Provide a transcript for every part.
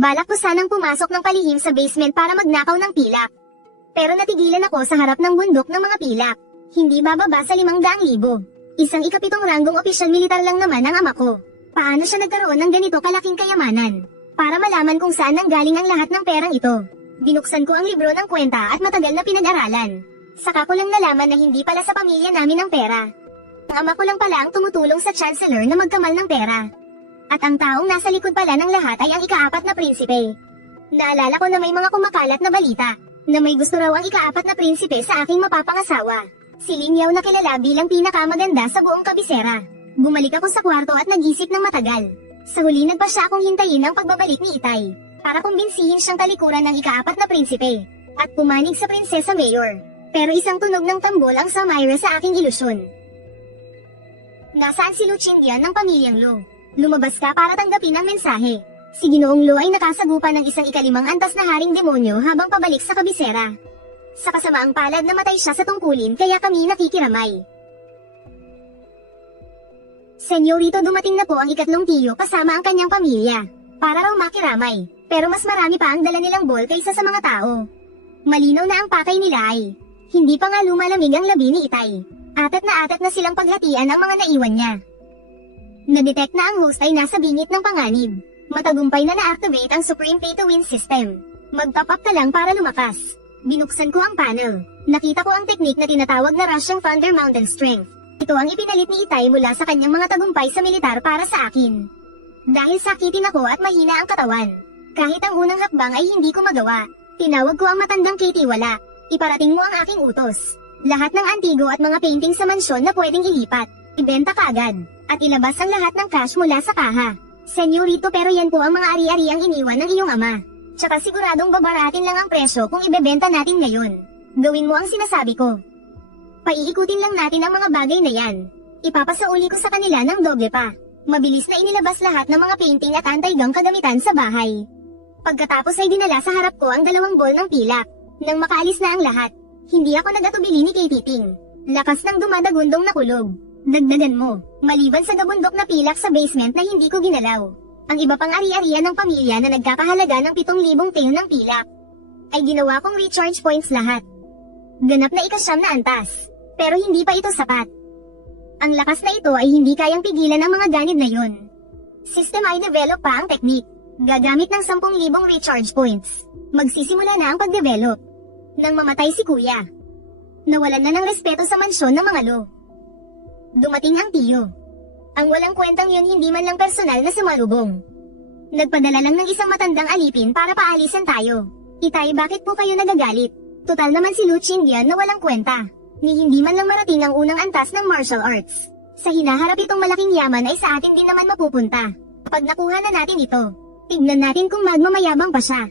Balak ko sanang pumasok ng palihim sa basement para magnakaw ng pilak. Pero natigilan ako sa harap ng bundok ng mga pilak. Hindi bababa sa 500,000. Isang ikapitong ranggong opisyal militar lang naman ang ama ko. Paano siya nagkaroon ng ganito kalaking kayamanan? Para malaman kung saan nanggaling ang lahat ng perang ito, binuksan ko ang libro ng kwenta at matagal na pinag-aralan. Saka ko lang nalaman na hindi pala sa pamilya namin ang pera. Ang ama ko lang pala ang tumutulong sa chancellor na magkamal ng pera. At ang taong nasa likod pala ng lahat ay ang ika-4 na prinsipe. Naalala ko na may mga kumakalat na balita, na may gusto raw ang ika-4 na prinsipe sa aking mapapangasawa. Si Lin Yao na kilala bilang pinakamaganda sa buong kabisera. Bumalik ako sa kwarto at nag-isip ng matagal. Sa huli nagpa siya akong hintayin ang pagbabalik ni Itay, para kumbinsihin siyang talikuran ng ika-4 na prinsipe, at pumanig sa prinsesa mayor. Pero isang tunog ng tambol ang sumire sa aking ilusyon. Nasaan si Lu Qingdian ng pamilyang Lu? Lumabas ka para tanggapin ang mensahe. Si Ginoong Lu ay nakasagupa ng isang ika-5 antas na haring demonyo habang pabalik sa kabisera. Sa kasamaang palad na matay siya sa tungkulin kaya kami nakikiramay. Senyorito, dumating na po ang ikatlong tiyo kasama ang kanyang pamilya, para raw makiramay, pero mas marami pa ang dala nilang ball kaysa sa mga tao. Malinaw na ang pakay nila ay, hindi pa nga lumalamig ang labi ni Itay. Atat na silang paghatian ang mga naiwan niya. Na-detect na ang host ay nasa bingit ng panganib. Matagumpay na na-activate ang Supreme Pay to Win system. Mag-top up ka lang para lumakas. Binuksan ko ang panel. Nakita ko ang teknik na tinatawag na Russian Thunder Mountain Strength. Ito ang ipinalit ni Itay mula sa kanyang mga tagumpay sa militar para sa akin. Dahil sakitin ako at mahina ang katawan. Kahit ang unang hakbang ay hindi ko magawa. Tinawag ko ang matandang Katie Wala. Iparating mo ang aking utos. Lahat ng antigo at mga painting sa mansyon na pwedeng ilipat. Ibenta kaagad. At ilabas ang lahat ng cash mula sa kaha. Senyorito, pero yan po ang mga ari-ariang iniwan ng iyong ama. Tsaka siguradong babaratin lang ang presyo kung ibebenta natin ngayon. Gawin mo ang sinasabi ko. Paiikutin lang natin ang mga bagay na yan. Ipapasauli ko sa kanila ng doble pa. Mabilis na inilabas lahat ng mga painting at anti-gang kagamitan sa bahay. Pagkatapos ay dinala sa harap ko ang 2 ball ng pilak. Nang makaalis na ang lahat, hindi ako nagatubili ni Katie Ting. Lakas ng dumadagundong na kulog. Dagdagan mo, maliban sa gabundok na pilak sa basement na hindi ko ginalaw. Ang iba pang ari-arian ng pamilya na nagkakahalaga ng 7,000 tail ng pilak, ay ginawa kong recharge points lahat. Ganap na ika-9 na antas, pero hindi pa ito sapat. Ang lakas na ito ay hindi kayang pigilan ang mga ganid na yon. System ay develop pa ang technique, gagamit ng 10,000 recharge points. Magsisimula na ang pag-develop. Nang mamatay si kuya, nawalan na ng respeto sa mansyon ng mga Lo. Dumating ang tiyo. Ang walang kwentang yun hindi man lang personal na sumalubong. Nagpadala lang ng isang matandang alipin para paalisan tayo. Itay, bakit po kayo nagagalit? Total naman si Lu Qingdian na walang kwenta. Ni hindi man lang marating ang unang antas ng martial arts. Sa hinaharap itong malaking yaman ay sa atin din naman mapupunta. Pag nakuha na natin ito, tignan natin kung magmamayabang pa siya.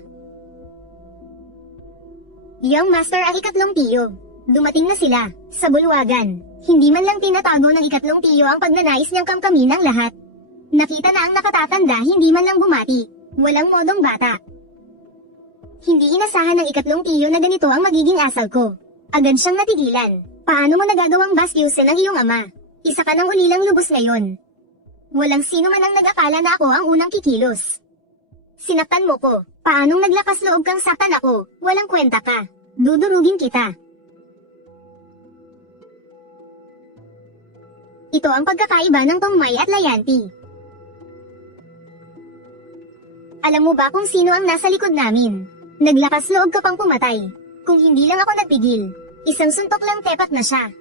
Young Master ang ikatlong tiyo. Dumating na sila, sa bulwagan. Hindi man lang tinatago ng ikatlong tiyo ang pagnanais niyang kamkamin ang lahat. Nakita na ang nakatatanda, hindi man lang bumati. Walang modong bata. Hindi inasahan ng ikatlong tiyo na ganito ang magiging asal ko. Agad siyang natigilan. Paano mo nagagawang bastyusin ang iyong ama? Isa ka ng ulilang lubos ngayon. Walang sino man ang nag-akala na ako ang unang kikilos. Sinaktan mo ko. Paanong naglakas loob kang saktan ako? Walang kwenta ka. Dudurugin kita. Ito ang pagkakaiba ng Tongmai at Layanti. Alam mo ba kung sino ang nasa likod namin? Naglakas loob ka pang pumatay. Kung hindi lang ako nagpigil, isang suntok lang tepat na siya.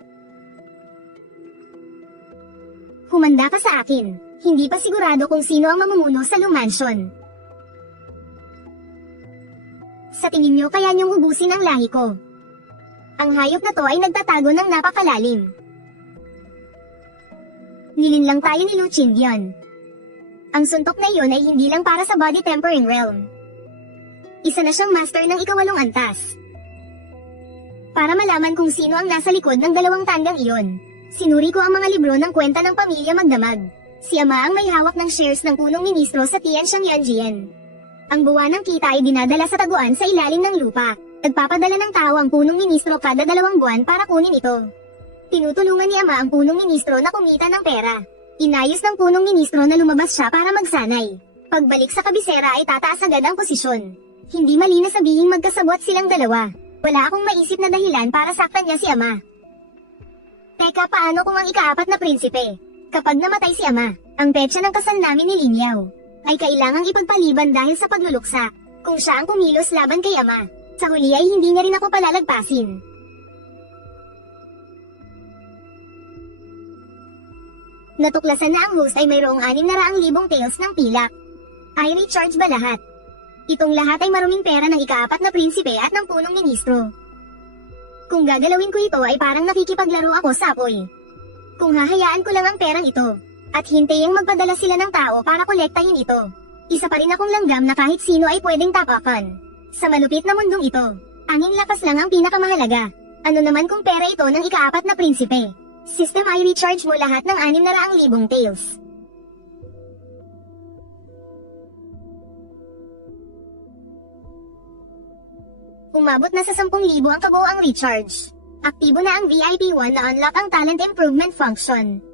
Humanda ka sa akin. Hindi pa sigurado kung sino ang mamumuno sa Lu Mansion. Sa tingin nyo kaya niyong ubusin ang lahi ko? Ang hayop na to ay nagtatago ng napakalalim. Nilinlang tayo ni Lu Qingdian. Ang suntok na iyon ay hindi lang para sa body tempering realm. Isa na siyang master ng ika-8 antas. Para malaman kung sino ang nasa likod ng 2 tandang iyon, sinuri ko ang mga libro ng kwenta ng pamilya Magdamag. Si ama ang may hawak ng shares ng punong ministro sa Tianxiang Yanjian. Ang buwan ng kita ay dinadala sa taguan sa ilalim ng lupa. Nagpapadala ng tao ang punong ministro kada 2 buwan para kunin ito. Tinutulungan ni ama ang punong ministro na kumita ng pera. Inayos ng punong ministro na lumabas siya para magsanay. Pagbalik sa kabisera ay tataas agad ang posisyon. Hindi mali na sabihing magkasabwat silang dalawa. Wala akong maisip na dahilan para saktan niya si ama. Teka, paano kung ang ikaapat na prinsipe? Kapag namatay si ama, ang petsa ng kasal namin ni Linyaw ay kailangang ipagpaliban dahil sa pagluluksa. Kung siya ang kumilos laban kay ama, sa huli ay hindi niya rin ako palalagpasin. Natuklasan na ang host ay mayroong 600,000 taels ng pilak. Ay recharge ba lahat? Itong lahat ay maruming pera ng ikaapat na prinsipe at ng punong ministro. Kung gagalawin ko ito ay parang nakikipaglaro ako sa apoy. Kung hahayaan ko lang ang perang ito, at hintayang magpadala sila ng tao para kolektahin ito, isa pa rin akong langgam na kahit sino ay pwedeng tapakan. Sa malupit na mundong ito, anging lakas lang ang pinakamahalaga. Ano naman kung pera ito ng ikaapat na prinsipe? System ay recharge mo lahat ng 600,000 taels. Umabot na sa 10,000 ang kabuoang recharge. Aktibo na ang VIP 1 na unlock ang talent improvement function.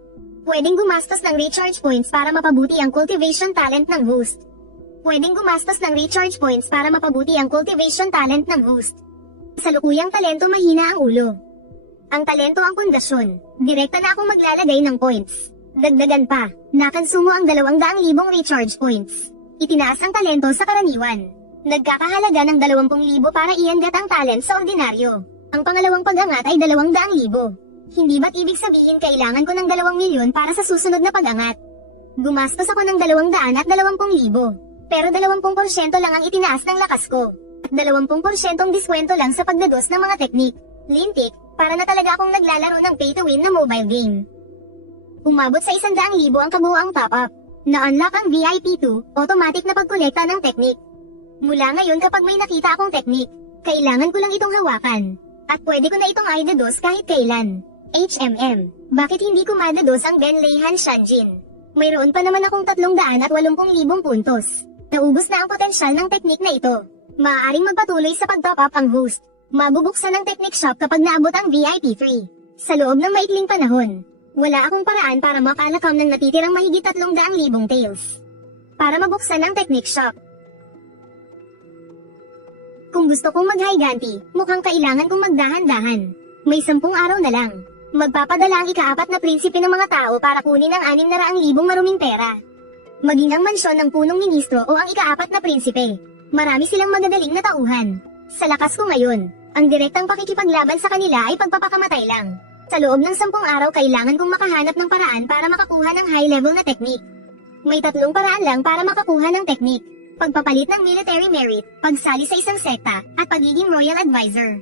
Pwedeng gumastos ng recharge points para mapabuti ang cultivation talent ng host. Pwedeng gumastos ng recharge points para mapabuti ang cultivation talent ng host. Sa lukuyang talento mahina ang ulo. Ang talento ang pundasyon. Direkta na akong maglalagay ng points. Dagdagan pa, nakonsumo ang 200,000 recharge points. Itinaas ang talento sa karaniwan. Nagkakahalaga ng 20,000 para iangat ang talent sa ordinaryo. Ang pangalawang pag-angat ay 200,000. Hindi ba't ibig sabihin kailangan ko ng 2,000,000 para sa susunod na pag-angat? Gumastos ako ng 200 at 20,000. Pero 20% lang ang itinaas ng lakas ko. At 20% diskwento lang sa pagdados ng mga teknik. Lintik, para na talaga akong naglalaro ng pay-to-win na mobile game. Umabot sa 100,000 ang kabuoang top-up. Na-unlock ang VIP 2, automatic na pagkolekta ng teknik. Mula ngayon kapag may nakita akong teknik, kailangan ko lang itong hawakan. At pwede ko na itong aidados kahit kailan. HMM, bakit hindi ko madados ang Benleihan Shanjin? Mayroon pa naman akong 380,000 puntos. Naubos na ang potensyal ng teknik na ito. Maaaring magpatuloy sa pag-top up ang host. Mabubuksan ang technic shop kapag naabot ang VIP 3. Sa loob ng maikling panahon, wala akong paraan para makalakam ng natitirang mahigit 300,000 taels. Para mabuksan ang technic shop. Kung gusto kong mag-higanti, mukhang kailangan kong magdahan-dahan. May 10 araw na lang. Magpapadala ang ikaapat na prinsipe ng mga tao para kunin ang 600,000 maruming pera. Maging ang mansyon ng punong ministro o ang ikaapat na prinsipe. Marami silang magagaling na tauhan. Sa lakas ko ngayon, ang direktang pakikipaglaban sa kanila ay pagpapakamatay lang. Sa loob ng 10 araw kailangan kong makahanap ng paraan para makakuha ng high level na teknik. May 3 paraan lang para makakuha ng teknik. Pagpapalit ng military merit, pagsali sa isang sekta, at pagiging royal advisor.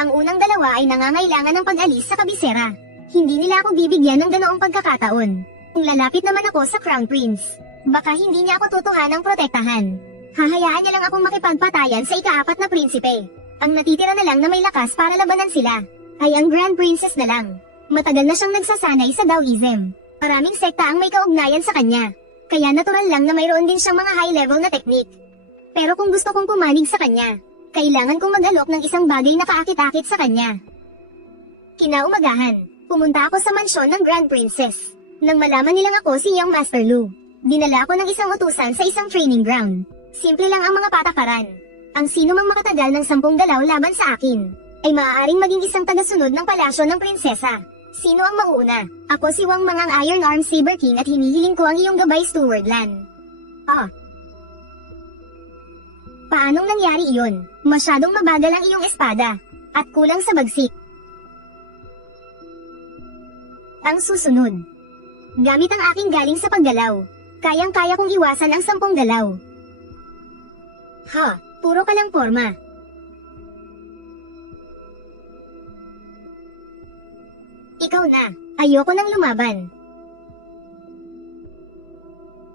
Ang unang dalawa ay nangangailangan ng pag-alis sa kabisera. Hindi nila ako bibigyan ng ganoong pagkakataon. Kung lalapit naman ako sa Crown Prince, baka hindi niya ako tutuhanang protektahan. Hahayaan niya lang akong makipagpatayan sa ikaapat na prinsipe. Ang natitira na lang na may lakas para labanan sila, ay ang Grand Princess na lang. Matagal na siyang nagsasanay sa Taoism. Maraming sekta ang may kaugnayan sa kanya. Kaya natural lang na mayroon din siyang mga high-level na teknik. Pero kung gusto kong pumanig sa kanya, kailangan kong mag-alok ng isang bagay na kaakit-akit sa kanya. Kinaumagahan, pumunta ako sa mansyon ng Grand Princess. Nang malaman nilang ako si Young Master Lu, dinala ako ng isang utusan sa isang training ground. Simple lang ang mga patakaran. Ang sino mang makatagal ng 10 galaw laban sa akin, ay maaaring maging isang tagasunod ng palasyo ng prinsesa. Sino ang mauna? Ako si Wang Mang ang Iron Arm Saber King at hinihiling ko ang iyong gabay Stewardland. Paanong nangyari iyon? Masyadong mabagal ang iyong espada. At kulang sa bagsik. Ang susunod. Gamit ang aking galing sa paggalaw. Kayang-kaya kong iwasan ang 10 galaw. Puro ka lang forma. Ikaw na. Ayoko nang lumaban.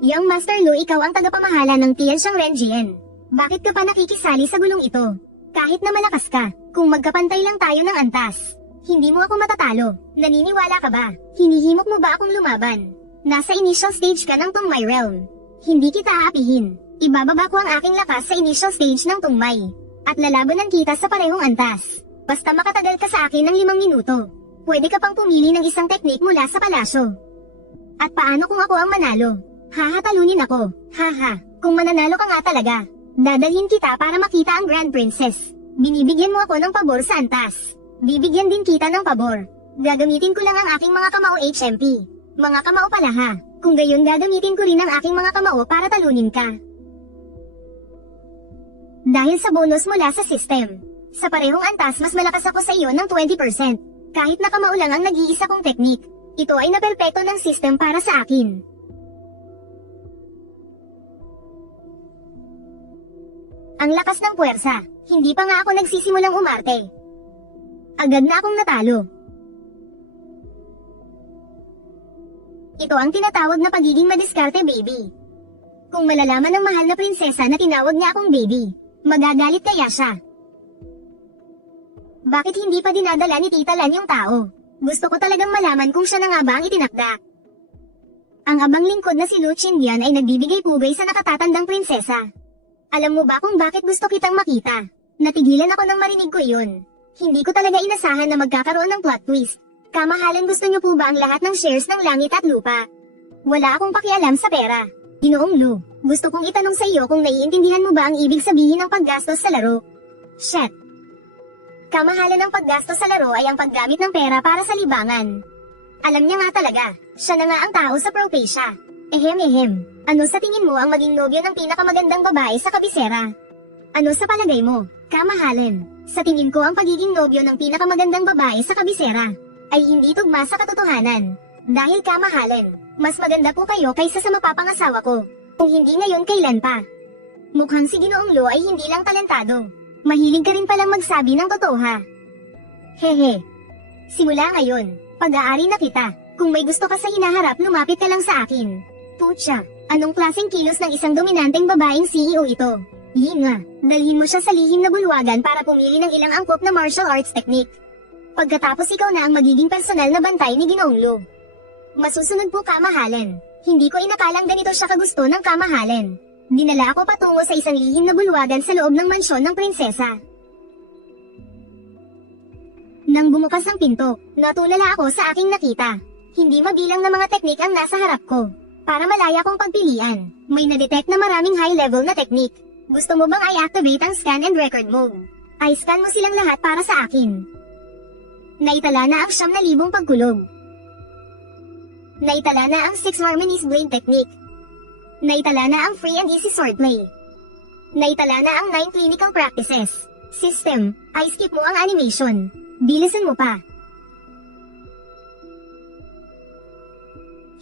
Young Master Lu, ikaw ang tagapamahala ng Tianxiang Renjian. Bakit ka pa nakikisali sa gulong ito? Kahit na malakas ka, kung magkapantay lang tayo ng antas, hindi mo ako matatalo. Naniniwala ka ba? Hinihimok mo ba akong lumaban? Nasa initial stage ka ng Tungmay Realm. Hindi kita aapihin. Ibababa ko ang aking lakas sa initial stage ng Tungmay. At lalabanan kita sa parehong antas. Basta makatagal ka sa akin ng 5 minuto. Pwede ka pang pumili ng isang teknik mula sa palasyo. At paano kung ako ang manalo? Hahatalunin ako. Haha, kung mananalo ka nga talaga. Dadalhin kita para makita ang Grand Princess. Binibigyan mo ako ng pabor sa antas. Bibigyan din kita ng pabor. Gagamitin ko lang ang aking mga kamao HMP. Mga kamao pala ha. Kung gayon gagamitin ko rin ang aking mga kamao para talunin ka. Dahil sa bonus mula sa system. Sa parehong antas mas malakas ako sa iyo ng 20%. Kahit na kamao lang ang nag-iisa kong teknik. Ito ay naperpekto ng system para sa akin. Ang lakas ng puwersa. Hindi pa nga ako nagsisimulang umarte. Agad na akong natalo. Ito ang tinatawag na pagiging madiskarte baby. Kung malalaman ng mahal na prinsesa na tinawag niya akong baby, magagalit kaya siya. Bakit hindi pa dinadala ni Tita Lan yung tao? Gusto ko talagang malaman kung siya na nga ba ang itinakda. Ang abang lingkod na si Lu Qindian ay nagbibigay pugay sa nakatatandang prinsesa. Alam mo ba kung bakit gusto kitang makita? Natigilan ako nang marinig ko iyon. Hindi ko talaga inasahan na magkakaroon ng plot twist. Kamahalan, gusto niyo po ba ang lahat ng shares ng langit at lupa? Wala akong pakialam sa pera. Ginoong Lu, gusto kong itanong sa iyo kung naiintindihan mo ba ang ibig sabihin ng paggastos sa laro? Shit. Kamahalan ng paggastos sa laro ay ang paggamit ng pera para sa libangan. Alam niya nga talaga, siya na nga ang tao sa Propacia. Ehem. Ano sa tingin mo ang maging nobyo ng pinakamagandang babae sa kabisera? Ano sa palagay mo, kamahalan? Sa tingin ko ang pagiging nobyo ng pinakamagandang babae sa kabisera ay hindi tugma sa katotohanan. Dahil kamahalan, mas maganda po kayo kaysa sa mapapangasawa ko. Kung hindi ngayon, kailan pa? Mukhang si Ginoong Lu ay hindi lang talentado. Mahilig ka rin palang magsabi ng totoo ha. Hehe. Simula ngayon, pag-aari na kita. Kung may gusto ka sa hinaharap, lumapit ka lang sa akin. Putya, anong klaseng kilos ng isang dominanteng babaeng CEO ito? Nga, dalhin mo siya sa lihim na bulwagan para pumili ng ilang angkop na martial arts technique. Pagkatapos ikaw na ang magiging personal na bantay ni Ginoong Lu. Masusunod po, kamahalan. Hindi ko inakalang ganito siya kagusto ng kamahalan. Dinala ako patungo sa isang lihim na bulwagan sa loob ng mansyon ng prinsesa. Nang bumukas ang pinto, natulala ako sa aking nakita. Hindi mabilang na mga teknik ang nasa harap ko. Para malaya kong pagpilian, may na-detect na maraming high-level na teknik. Gusto mo bang i-activate ang scan and record mode? I-scan mo silang lahat para sa akin. Naitala na ang 9,000 pagkulog. Naitala na ang 6 Harmonies Blade Technique. Naitala na ang free and easy swordplay. Naitala na ang 9 clinical practices. System, I-skip mo ang animation. Bilisan mo pa.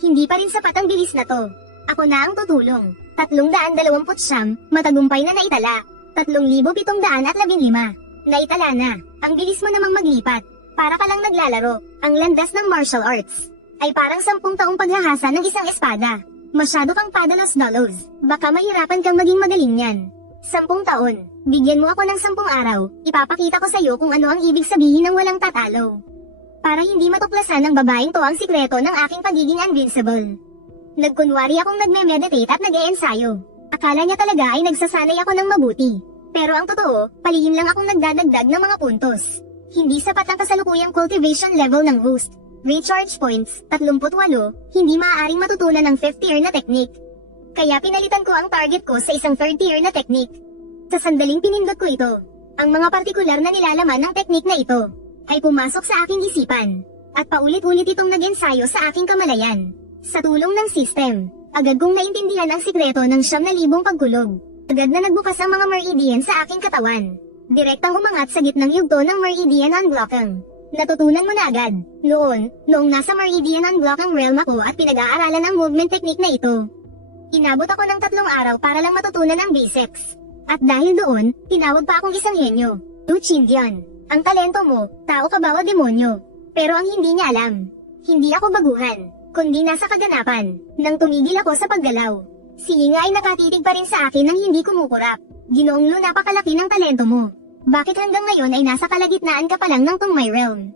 Hindi pa rin sapat ang bilis na to. Ako na ang tutulong. 329, matagumpay na naitala. 3,715. Naitala na. Ang bilis mo namang maglipat. Para ka lang naglalaro. Ang landas ng martial arts ay parang 10 taong paghahasa ng isang espada. Masyado kang padalos-dalos. Baka mahirapan kang maging magaling yan. 10 taon. Bigyan mo ako ng 10 araw. Ipapakita ko sa iyo kung ano ang ibig sabihin ng walang tatalo. Para hindi matuklasan ng babaeng to ang sikreto ng aking pagiging invincible. Nagkunwari akong nagme-meditate at nag-e-ensayo. Akala niya talaga ay nagsasanay ako ng mabuti. Pero ang totoo, palihim lang akong nagdadagdag ng mga puntos. Hindi sapat ang kasalukuyang cultivation level ng host. Recharge points, 38, hindi maaaring matutunan ng 5th tier na technique. Kaya pinalitan ko ang target ko sa isang 3rd tier na technique. Sa sandaling pinindot ko ito, ang mga partikular na nilalaman ng technique na ito ay pumasok sa aking isipan. At paulit-ulit itong nag-ensayo sa aking kamalayan. Sa tulong ng system, agad kong naintindihan ang sikreto ng 9,000 pagkulog. Agad na nagbukas ang mga meridian sa aking katawan. Direktang umangat sa gitnang yugto ng meridian unblocking. Natutunan mo na agad, noong nasa meridian unblocking realm ako at pinag-aaralan ang movement technique na ito. Inabot ako ng 3 araw para lang matutunan ang basics. At dahil doon, tinawag pa akong isang henyo, Lu Qindian. Ang talento mo, tao ka ba o demonyo? Pero ang hindi niya alam, hindi ako baguhan, kundi nasa kaganapan. Nang tumigil ako sa paggalaw, si Inga ay nakatitig pa rin sa akin nang hindi kumukurap. Ginoong Lu, napakalaki ng talento mo. Bakit hanggang ngayon ay nasa kalagitnaan ka pa lang ng Tungmay Realm?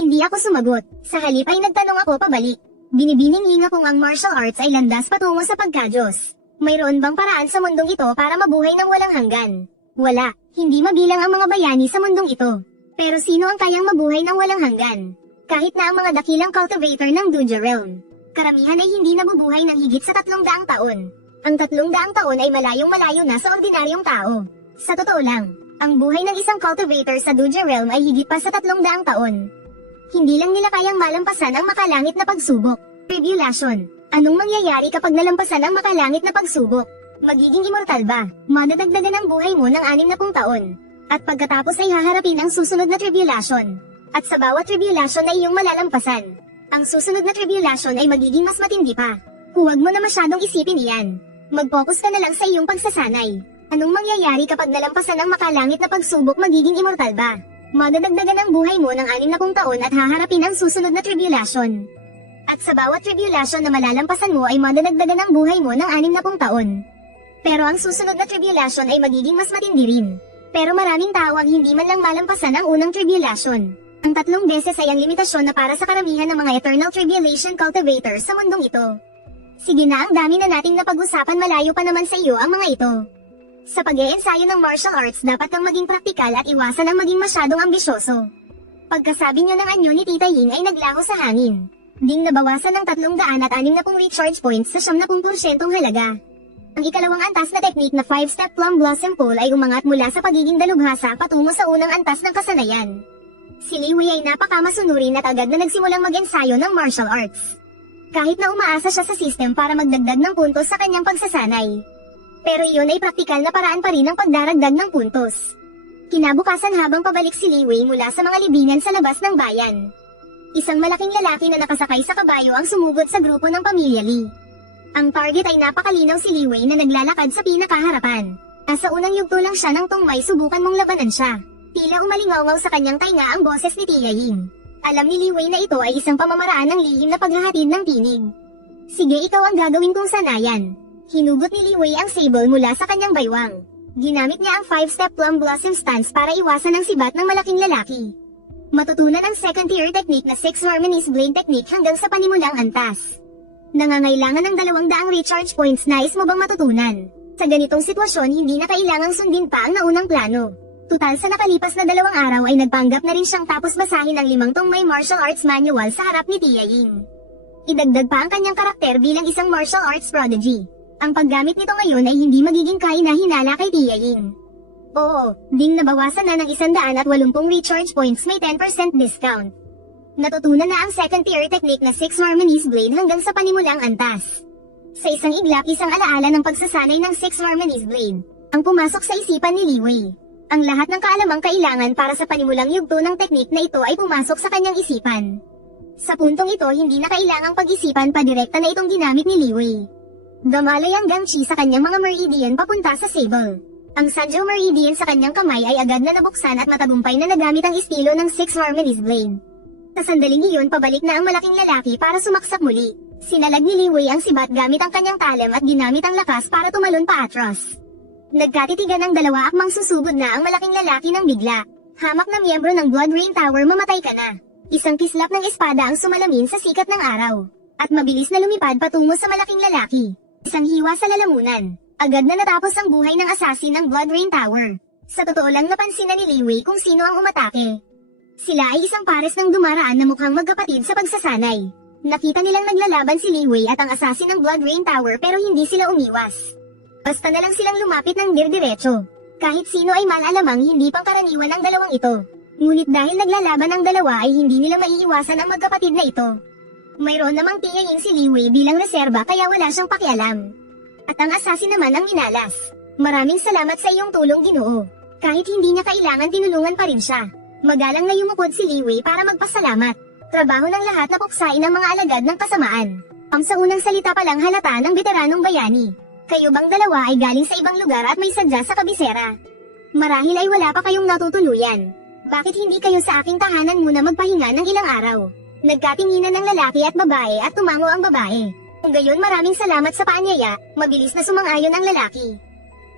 Hindi ako sumagot, sa halip ay nagtanong ako pabalik. Binibining Inga kung ang martial arts ay landas patungo sa pagkadyos. Mayroon bang paraan sa mundong ito para mabuhay ng walang hanggan? Wala, hindi mabilang ang mga bayani sa mundong ito. Pero sino ang kayang mabuhay ng walang hanggan? Kahit na ang mga dakilang cultivator ng Duja Realm. karamihan ay hindi nabubuhay ng higit sa 300 taon. Ang 300 taon ay malayong-malayo na sa ordinaryong tao. Sa totoo lang, ang buhay ng isang cultivator sa Duja Realm ay higit pa sa 300 taon. Hindi lang nila kayang malampasan ang makalangit na pagsubok. Tribulation. Anong mangyayari kapag nalampasan ang makalangit na pagsubok? Magiging immortal ba? Madadagdagan ang buhay mo ng 60 taon. At pagkatapos ay haharapin ang susunod na tribulation. At sa bawat tribulation na iyong malalampasan, ang susunod na tribulation ay magiging mas matindi pa. Huwag mo na masyadong isipin iyan. Mag-focus ka na lang sa iyong pagsasanay. Anong mangyayari kapag nalampasan ang makalangit na pagsubok, magiging immortal ba? Madadagdagan ang buhay mo ng 60 taon at haharapin ang susunod na tribulation. At sa bawat tribulation na malalampasan mo ay madadagdagan ang buhay mo ng 60 taon. Pero ang susunod na tribulation ay magiging mas matindi rin. Pero maraming tao ang hindi man lang malampasan ang unang tribulation. Ang 3 beses ay ang limitasyon na para sa karamihan ng mga eternal tribulation cultivators sa mundong ito. Sige na, ang dami na nating napag-usapan, malayo pa naman sa iyo ang mga ito. Sa pag-e-ensayo ng martial arts, dapat kang maging praktikal at iwasan ang maging masyadong ambisyoso. Pagkasabi niyo ng anyo ni Tita Ying ay naglaho sa hangin. Ding nabawasan ng 360 recharge points sa 70% halaga. Ang ikalawang antas na teknik na 5-step plum blossom pole ay umangat mula sa pagiging dalubhasa patungo sa unang antas ng kasanayan. Si Li Wei ay napakamasunurin at agad na nagsimulang mag-ensayo ng martial arts. Kahit na umaasa siya sa system para magdagdag ng puntos sa kanyang pagsasanay. Pero iyon ay praktikal na paraan pa rin ng pagdaragdag ng puntos. Kinabukasan, habang pabalik si Li Wei mula sa mga libingan sa labas ng bayan, isang malaking lalaki na nakasakay sa kabayo ang sumugod sa grupo ng pamilya Li. Ang target ay napakalinaw, si Li Wei na naglalakad sa pinakaharapan. Nasa unang yugto lang siya ng tungmay, subukan mong labanan siya. Tila umalingaw sa kanyang tainga ang boses ni Tia Ying. Alam ni Li Wei na ito ay isang pamamaraan ng lihim na paghahatid ng tinig. Sige, ikaw ang gagawin kong sanayan. Hinugot ni Li Wei ang sable mula sa kanyang baywang. Ginamit niya ang 5-step plum blossom stance para iwasan ang sibat ng malaking lalaki. Matutunan ang second tier technique na 6 harmonies blade technique hanggang sa panimulang antas. Nangangailangan ng 200 recharge points. Nais mo bang matutunan? Sa ganitong sitwasyon, hindi na kailangang sundin pa ang naunang plano. Tutal sa nakalipas na 2 araw ay nagpanggap na rin siyang tapos basahin ang 5 tungmay martial arts manual sa harap ni Tia Ying. Idagdag pa ang kanyang karakter bilang isang martial arts prodigy. Ang paggamit nito ngayon ay hindi magiging kahina-hinala kay Tia Ying. Oo, ding nabawasan na ng 180 recharge points, may 10% discount. Natutunan na ang second tier technique na 6 harmonies blade hanggang sa panimulang antas. Sa isang iglap, isang alaala ng pagsasanay ng 6 harmonies blade ang pumasok sa isipan ni Li Wei. Ang lahat ng kaalamang kailangan para sa panimulang yugto ng teknik na ito ay pumasok sa kanyang isipan. Sa puntong ito, hindi na kailangang pag-isipan pa, direkta na itong ginamit ni Li Wei. Dumalay ang gangchi sa kanyang mga meridian papunta sa sable. Ang Sanjo meridian sa kanyang kamay ay agad na nabuksan at matagumpay na nagamit ang estilo ng 6 harmonies blade. Sa sandaling iyon, pabalik na ang malaking lalaki para sumaksak muli. Sinalag ni Li Wei ang sibat gamit ang kanyang talam at ginamit ang lakas para tumalon paatras. Nagkatitigan ng 2 akmang, susugod na ang malaking lalaki ng bigla. Hamak na miyembro ng Blood Rain Tower, mamatay ka na. Isang kislap ng espada ang sumalamin sa sikat ng araw. At mabilis na lumipad patungo sa malaking lalaki. Isang hiwa sa lalamunan. Agad na natapos ang buhay ng assassin ng Blood Rain Tower. Sa totoo lang, napansin na ni Li Wei kung sino ang umatake. Sila ay isang pares ng dumaraan na mukhang magkapatid sa pagsasanay. Nakita nilang naglalaban si Li Wei at ang assassin ng Blood Rain Tower, pero hindi sila umiwas. Basta na lang silang lumapit ng dir-diretso. Kahit sino ay malalamang hindi pangkaraniwan ang dalawang ito. Ngunit dahil naglalaban ang dalawa ay hindi nila maiiwasan ang magkapatid na ito. Mayroon namang Tia Ying si Li Wei bilang reserba, kaya wala siyang pakialam. At ang assassin naman ang minalas. Maraming salamat sa iyong tulong, Ginoo. Kahit hindi niya kailangan, tinulungan pa rin siya. Magalang na yumukod si Li Wei para magpasalamat. Trabaho ng lahat na puksain ang mga alagad ng kasamaan. Sa unang salita pa lang halata ng veteranong bayani. Kayo bang dalawa ay galing sa ibang lugar at may sadya sa kabisera? Marahil ay wala pa kayong natutuluyan. Bakit hindi kayo sa aking tahanan muna magpahinga ng ilang araw? Nagkatinginan ng lalaki at babae at tumango ang babae. Kung gayon, maraming salamat sa paanyaya, mabilis na sumang-ayon ang lalaki.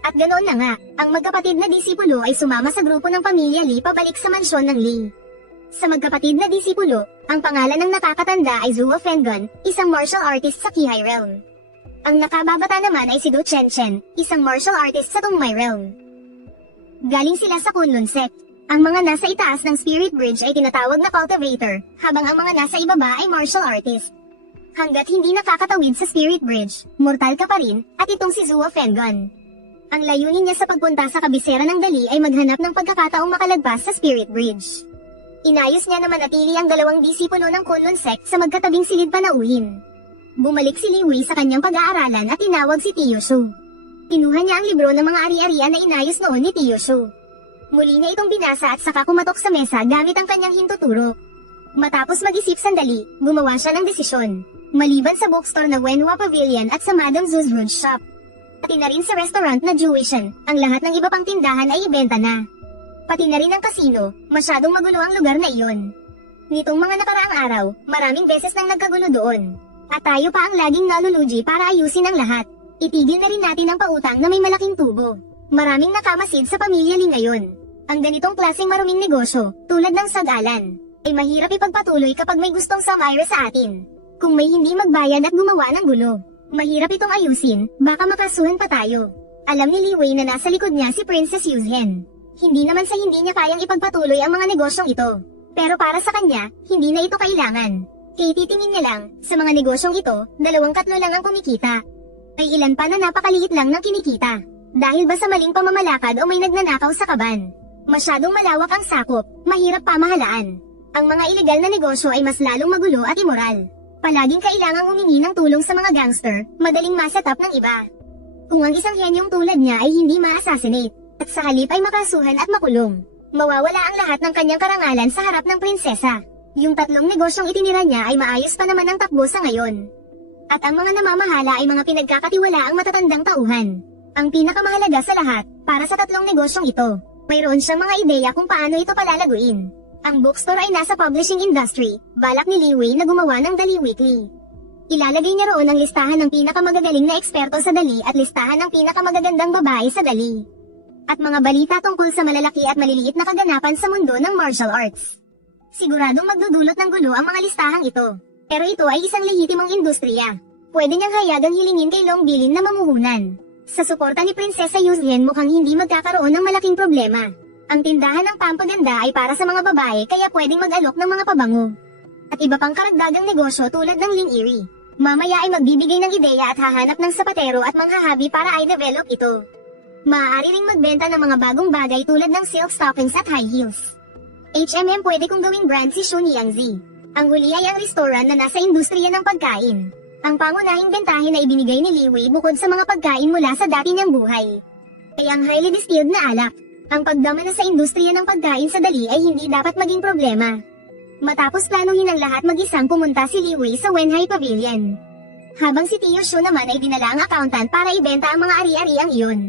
At ganoon na nga, ang magkapatid na disipulo ay sumama sa grupo ng pamilya Li pabalik sa mansyon ng Li. Sa magkapatid na disipulo, ang pangalan ng nakakatanda ay Zhuo Fenggun, isang martial artist sa Qihai Realm. Ang nakababata naman ay si Du Chen, isang martial artist sa Tungmay Realm. Galing sila sa Kunlun Sect. Ang mga nasa itaas ng Spirit Bridge ay tinatawag na cultivator, habang ang mga nasa ibaba ay martial artist. Hanggat hindi nakakatawid sa Spirit Bridge, mortal ka pa rin, at itong si Zuo Fengon. Ang layunin niya sa pagpunta sa kabisera ng Dali ay maghanap ng pagkakataong makalagpas sa Spirit Bridge. Inayos niya na manatili ang dalawang disipulo ng Kunlun Sect sa magkatabing silid panauhin. Bumalik si Li Wei sa kanyang pag-aaralan at tinawag si Tio Shu. Kinuha niya ang libro ng mga ari-arian na inayos noon ni Tio Shu. Muli niya itong binasa at saka kumatok sa mesa gamit ang kanyang hintuturo. Matapos mag-isip sandali, gumawa siya ng desisyon. Maliban sa bookstore na Wenhua Pavilion at sa Madame Zhu's Rude Shop. Pati na rin sa restaurant na Jewishan, ang lahat ng iba pang tindahan ay ibenta na. Pati na rin ang kasino, masyadong magulo ang lugar na iyon. Nitong mga nakaraang araw, maraming beses nang nagkagulo doon. At tayo pa ang laging nalulugi para ayusin ang lahat. Itigil na rin natin ang pautang na may malaking tubo. Maraming nakamasid sa pamilya Ling ngayon. Ang ganitong klaseng maruming negosyo, tulad ng sagalan, ay mahirap ipagpatuloy kapag may gustong sumire sa atin. Kung may hindi magbayad at gumawa ng gulo, mahirap itong ayusin, baka makasuhan pa tayo. Alam ni Li Wei na nasa likod niya si Princess Yuzhen. Hindi naman sa hindi niya kayang ipagpatuloy ang mga negosyong ito. Pero para sa kanya, hindi na ito kailangan. Kaya titingin niya lang, sa mga negosyong ito, 2-3 lang ang kumikita. Ay ilan pa na napakaliit lang ng kinikita. Dahil ba sa maling pamamalakad o may nagnanakaw sa kaban? Masyadong malawak ang sakop, mahirap pamahalaan. Ang mga ilegal na negosyo ay mas lalong magulo at immoral. Palaging kailangang humingi ng tulong sa mga gangster, madaling masetap ng iba. Kung ang isang henyong tulad niya ay hindi ma-assassinate, at sa halip ay makasuhan at makulong, mawawala ang lahat ng kanyang karangalan sa harap ng prinsesa. Yung 3 negosyong itinira niya ay maayos pa naman ang takbo sa ngayon. At ang mga namamahala ay mga pinagkakatiwala ang matatandang tauhan. Ang pinakamahalaga sa lahat, para sa 3 negosyong ito, mayroon siyang mga ideya kung paano ito palalaguin. Ang bookstore ay nasa publishing industry, balak ni Li Wei na gumawa ng Dali Weekly. Ilalagay niya roon ang listahan ng pinakamagagaling na eksperto sa Dali at listahan ng pinakamagagandang babae sa Dali. At mga balita tungkol sa malalaki at maliliit na kaganapan sa mundo ng martial arts. Siguradong magdudulot ng gulo ang mga listahang ito. Pero ito ay isang lehitimong industriya. Pwede niyang hayagang hilingin kay Long Bilin na mamuhunan. Sa suporta ni Prinsesa Yuzhen mukhang hindi magkakaroon ng malaking problema. Ang tindahan ng pampaganda ay para sa mga babae kaya pwedeng mag-alok ng mga pabango. At iba pang karagdagang negosyo tulad ng Ling Erie. Mamaya ay magbibigay ng ideya at hahanap ng sapatero at manghahabi para i-develop ito. Maaari ring magbenta ng mga bagong bagay tulad ng silk stockings at high heels. Pwede kong gawing brand si Shuniangzi. Ang huli ay ang restaurant na nasa industriya ng pagkain. Ang pangunahing bentahin na ibinigay ni Li Wei bukod sa mga pagkain mula sa dati niyang buhay ay ang highly distilled na alak. Ang pagdama na sa industriya ng pagkain sa Dali ay hindi dapat maging problema. Matapos planuhin ang lahat mag-isang pumunta si Li Wei sa Wenhai Pavilion. Habang si Tio Shu naman ay dinala ang accountant para ibenta ang mga ari-ariang iyon.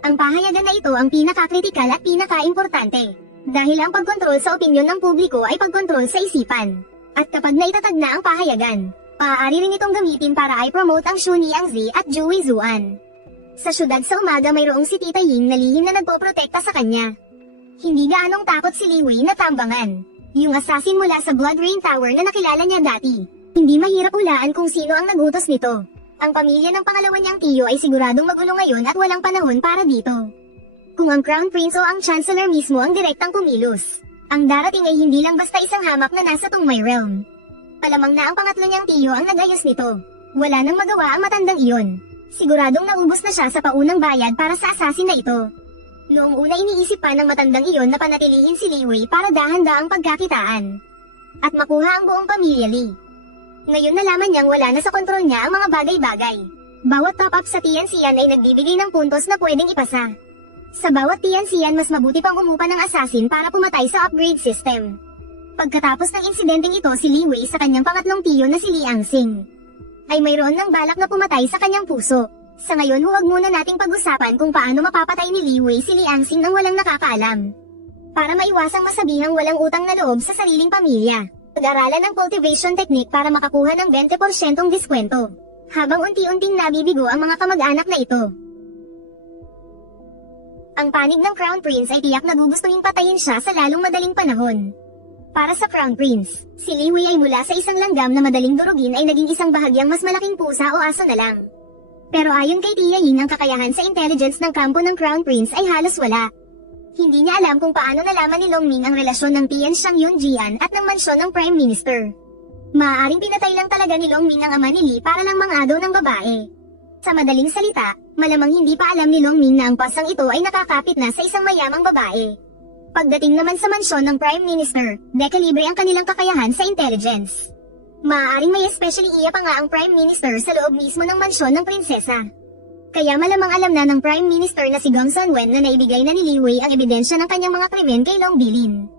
Ang pahayagan na ito ang pinaka-kritikal at pinaka-importante. Dahil ang pagkontrol sa opinyon ng publiko ay pagkontrol sa isipan. At kapag naitatag na ang pahayagan, maaari rin itong gamitin para i-promote ang Shuniangzi at Jui Zuan. Sa syudad sa umaga mayroong si Tita Ying na lihim na nagpoprotekta sa kanya. Hindi gaanong takot si Li Wei na tambangan. Yung assassin mula sa Blood Rain Tower na nakilala niya dati. Hindi mahirap hulaan kung sino ang nagutos nito. Ang pamilya ng pangalawa niyang tiyo ay siguradong magulo ngayon at walang panahon para dito. Kung ang Crown Prince o ang Chancellor mismo ang direktang kumilos, ang darating ay hindi lang basta isang hamak na nasa Tungmay Realm. Palamang na ang pangatlo niyang tiyo ang nagayos nito. Wala nang magawa ang matandang iyon. Siguradong naubos na siya sa paunang bayad para sa assassin na ito. Noong una iniisip pa ng matandang iyon na panatilihin si Li Wei para dahan-daang pagkakitaan. At makuha ang buong pamilya Li. Ngayon nalaman niyang wala na sa kontrol niya ang mga bagay-bagay. Bawat top-up sa Tianxian ay nagbibigay ng puntos na pwedeng ipasa. Sa bawat Tianxian mas mabuti pang umupa ng assassin para pumatay sa upgrade system. Pagkatapos ng insidenteng ito si Li Wei sa kanyang pangatlong tiyo na si Liang Xing ay mayroon ng balak na pumatay sa kanyang puso. Sa ngayon huwag muna nating pag-usapan kung paano mapapatay ni Li Wei si Liang Xing nang walang nakakaalam. Para maiwasang masabihang walang utang na loob sa sariling pamilya. Pag-aralan ng cultivation technique para makakuha ng 20% diskwento. Habang unti-unting nabibigo ang mga kamag-anak na ito. Ang panig ng Crown Prince ay tiyak na gugustuhin patayin siya sa lalong madaling panahon. Para sa Crown Prince, si Li Wei ay mula sa isang langgam na madaling durugin ay naging isang bahagyang mas malaking pusa o aso na lang. Pero ayon kay Tia Ying ang kakayahan sa intelligence ng kampo ng Crown Prince ay halos wala. Hindi niya alam kung paano nalaman ni Long Ming ang relasyon ng Tian Shangyun Jian at ng mansyon ng Prime Minister. Maaaring pinatay lang talaga ni Long Ming ang ama ni Lee para lang mangagaw ng babae. Sa madaling salita, malamang hindi pa alam ni Long Ming na ang pasang ito ay nakakapit na sa isang mayamang babae. Pagdating naman sa mansyon ng Prime Minister, dekalibre ang kanilang kakayahan sa intelligence. Maaaring may especially iya pa nga ang Prime Minister sa loob mismo ng mansyon ng prinsesa. Kaya malamang alam na ng Prime Minister na si Gong Sunwen na naibigay na ni Li Wei ang ebidensya ng kanyang mga krimen kay Long Bilin.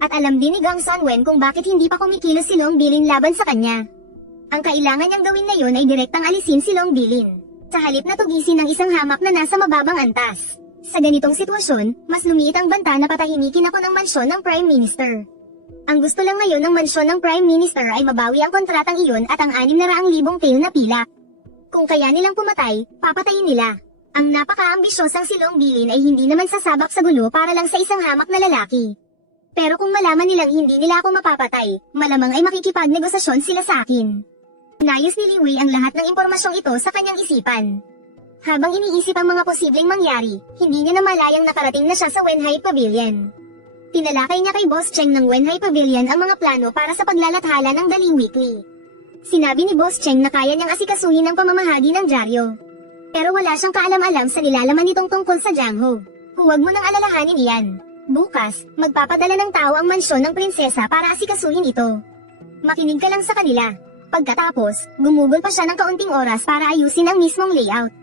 At alam din ni Gong Sunwen kung bakit hindi pa kumikilos si Long Bilin laban sa kanya. Ang kailangan niyang gawin ngayon ay direktang alisin si Long Bilin, sa halip na tugisin ng isang hamak na nasa mababang antas. Sa ganitong sitwasyon, mas lumiit ang banta na patahimikin ako ng mansyon ng Prime Minister. Ang gusto lang ngayon ng mansyon ng Prime Minister ay mabawi ang kontratang iyon at ang 600,000 tael na pilak. Kung kaya nilang pumatay, papatayin nila. Ang napaka-ambisyosang si Long Bilin ay hindi naman sasabak sa gulo para lang sa isang hamak na lalaki. Pero kung malaman nilang hindi nila ako mapapatay, malamang ay makikipagnegosasyon sila sa akin. Nayos ni Li Wei ang lahat ng impormasyong ito sa kanyang isipan. Habang iniisip ang mga posibleng mangyari, hindi niya namalayang nakarating na siya sa Wenhai Pavilion. Tinalakay niya kay Boss Cheng ng Wenhai Pavilion ang mga plano para sa paglalathala ng Daling Weekly. Sinabi ni Boss Cheng na kaya niyang asikasuhin ang pamamahagi ng dyaryo. Pero wala siyang kaalam-alam sa nilalaman nitong tungkol sa Jiangho. Huwag mo nang alalahanin iyan. Bukas, magpapadala ng tao ang mansyon ng prinsesa para asikasuhin ito. Makinig ka lang sa kanila. Pagkatapos, gumugol pa siya ng kaunting oras para ayusin ang mismong layout.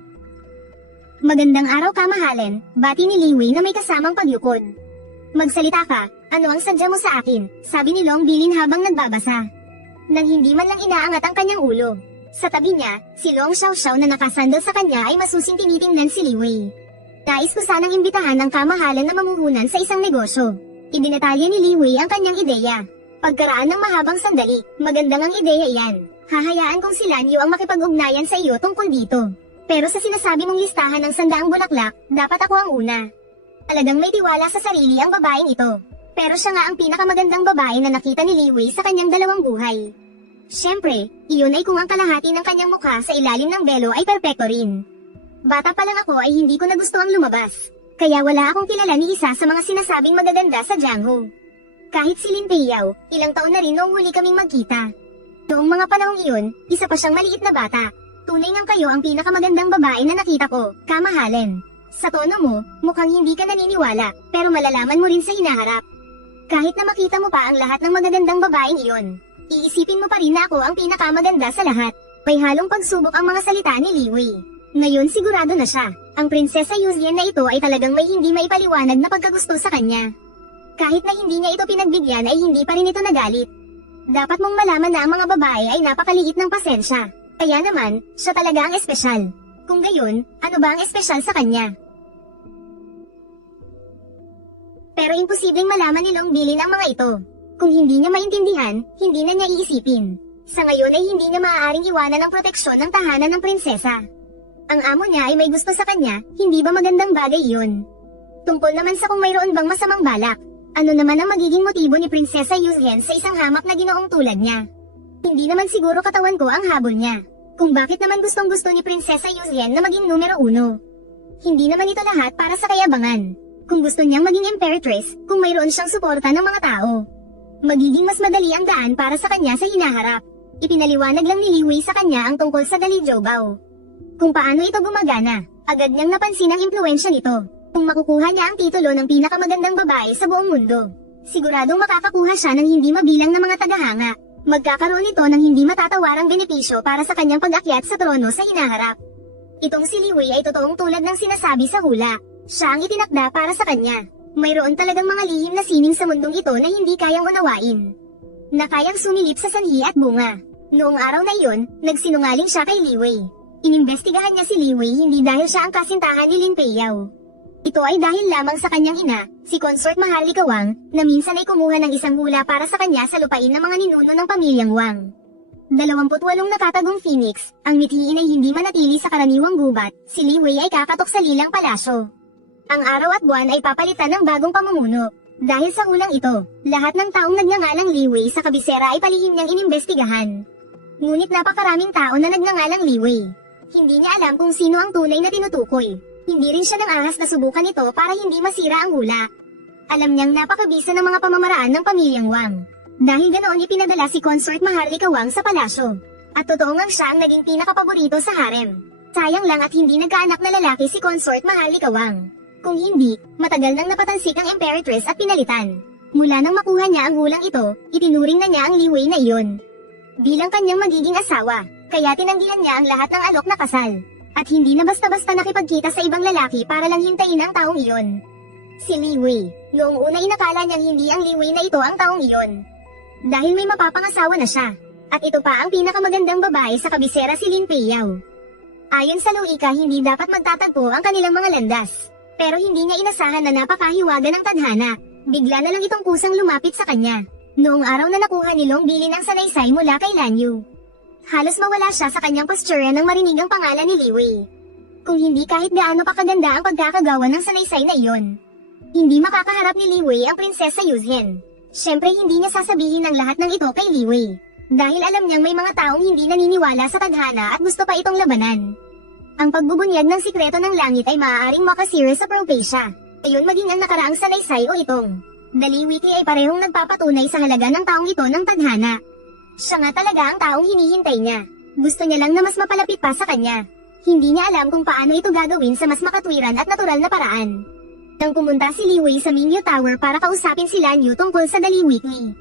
Magandang araw kamahalin, bati ni Li Wei na may kasamang pagyukod. Magsalita ka, ano ang sadya mo sa akin, sabi ni Long Bilin habang nagbabasa. Nang hindi man lang inaangat ang kanyang ulo. Sa tabi niya, si Long Xiaoxiao na nakasandal sa kanya ay masusing tinitingnan si Li Wei. Nais ko sanang imbitahan ang kamahalan na mamuhunan sa isang negosyo. Ibinatalya ni Li Wei ang kanyang ideya. Pagkaraan ng mahabang sandali, magandang ang ideya iyan. Hahayaan kong si Lan Yu ang makipag-ugnayan sa iyo tungkol dito. Pero sa sinasabi mong listahan ng 100 bulaklak, dapat ako ang una. Talagang may tiwala sa sarili ang babaeng ito. Pero siya nga ang pinakamagandang babae na nakita ni Li Wei sa kanyang dalawang buhay. Siyempre, iyon ay kung ang kalahati ng kanyang mukha sa ilalim ng belo ay perpekto rin. Bata pa lang ako ay hindi ko na gusto ang lumabas. Kaya wala akong kilala ni isa sa mga sinasabing magaganda sa Jiangho. Kahit si Lin Peiyao, ilang taon na rin noong huli kaming magkita. Noong mga panahong iyon, isa pa siyang maliit na bata. Tunay ngang kayo ang pinakamagandang babae na nakita ko, kamahalin. Sa tono mo, mukhang hindi ka naniniwala, pero malalaman mo rin sa hinaharap. Kahit na makita mo pa ang lahat ng magagandang babaeng iyon, iisipin mo pa rin na ako ang pinakamaganda sa lahat. May halong pagsubok ang mga salita ni Li Wei. Ngayon sigurado na siya, ang Prinsesa Yuzhen na ito ay talagang may hindi maipaliwanag na pagkagusto sa kanya. Kahit na hindi niya ito pinagbigyan ay hindi pa rin ito nagalit. Dapat mong malaman na ang mga babae ay napakaliit ng pasensya. Kaya naman, siya talaga ang espesyal. Kung gayon, ano ba ang espesyal sa kanya? Pero imposibleng malaman ni Long Bilin ang mga ito. Kung hindi niya maintindihan, hindi na niya iisipin. Sa ngayon ay hindi niya maaaring iwanan ang proteksyon ng tahanan ng prinsesa. Ang amo niya ay may gusto sa kanya, hindi ba magandang bagay iyon? Tungkol naman sa kung mayroon bang masamang balak, ano naman ang magiging motibo ni Prinsesa Yuzhen sa isang hamak na ginoong tulad niya? Hindi naman siguro katawan ko ang habol niya. Kung bakit naman gustong-gusto ni Prinsesa Yuzhen na maging numero 1. Hindi naman ito lahat para sa kayabangan. Kung gusto niyang maging emperoress, kung mayroon siyang suporta ng mga tao, magiging mas madali ang daan para sa kanya sa hinaharap. Ipinaliwanag lang ni Li Wei sa kanya ang tungkol sa Dali Zhoubao. Kung paano ito gumagana, agad niyang napansin ang impluwensya nito. Kung makukuha niya ang titulo ng pinakamagandang babae sa buong mundo, siguradong makakakuha siya ng hindi mabilang na mga tagahanga. Magkakaroon ito ng hindi matatawarang benepisyo para sa kanyang pag-akyat sa trono sa hinaharap. Itong si Li Wei ay totoong tulad ng sinasabi sa hula. Siya ang itinakda para sa kanya. Mayroon talagang mga lihim na sining sa mundong ito na hindi kayang unawain. Na kayang sumilip sa sanhi at bunga. Noong araw na iyon, nagsinungaling siya kay Li Wei. Inimbestigahan niya si Li Wei hindi dahil siya ang kasintahan ni Lin Peiyao. Ito ay dahil lamang sa kanyang ina, si Consort Maharlika Wang, na minsan ay kumuha ng isang hula para sa kanya sa lupain ng mga ninuno ng pamilyang Wang. 28 nakatagong phoenix, ang mithiin ay hindi manatili sa karaniwang gubat, si Li Wei ay kakatok sa lilang palasyo. Ang araw at buwan ay papalitan ng bagong pamumuno. Dahil sa hulang ito, lahat ng taong nagngangalang Li Wei sa kabisera ay palihim niyang inimbestigahan. Ngunit napakaraming tao na nagngangalang Li Wei. Hindi niya alam kung sino ang tunay na tinutukoy. Hindi rin siya nang ahas na subukan ito para hindi masira ang hula. Alam niyang napakabisa ng mga pamamaraan ng pamilyang Wang. Dahil ganoon ipinadala si Consort Maharlika Wang sa palasyo. At totoo ngang siya ang naging pinakapaborito sa harem. Sayang lang at hindi nagkaanak na lalaki si Consort Maharlika Wang. Kung hindi, matagal nang napatalsik ang Emperadress at pinalitan. Mula nang makuha niya ang hulang ito, itinuring na niya ang Li Wei na iyon bilang kanyang magiging asawa, kaya tinanggihan niya ang lahat ng alok na kasal. At hindi na basta-basta nakipagkita sa ibang lalaki para lang hintayin ang taong iyon. Si Li Wei, noong una inakala niyang hindi ang Li Wei na ito ang taong iyon. Dahil may mapapangasawa na siya. At ito pa ang pinakamagandang babae sa kabisera si Lin Peiyao. Ayon sa Loika hindi dapat magtatagpo ang kanilang mga landas. Pero hindi niya inasahan na napakahiwaga ng tadhana. Bigla na lang itong kusang lumapit sa kanya. Noong araw na nakuha ni Long Bilin ang sanaysay mula kay Lan Yu. Halos mawala siya sa kanyang postura nang marinig ang pangalan ni Li Wei. Kung hindi kahit gaano pa kaganda ang pagkakagawa ng sanaysay na iyon. Hindi makakaharap ni Li Wei ang Prinsesa Yuzhen. Siyempre hindi niya sasabihin ang lahat ng ito kay Li Wei. Dahil alam niyang may mga taong hindi naniniwala sa tadhana at gusto pa itong labanan. Ang pagbubunyag ng sikreto ng langit ay maaaring makasira sa Propacia. Ayon maging ang nakaraang sanaysay o itong Daliwiti ay parehong nagpapatunay sa halaga ng taong ito ng tadhana. Siya nga talaga ang taong hinihintay niya. Gusto niya lang na mas mapalapit pa sa kanya. Hindi niya alam kung paano ito gagawin sa mas makatwiran at natural na paraan. Nang pumunta si Li Wei sa Mingyu Tower para kausapin si Lan Yu tungkol sa Daliwiti.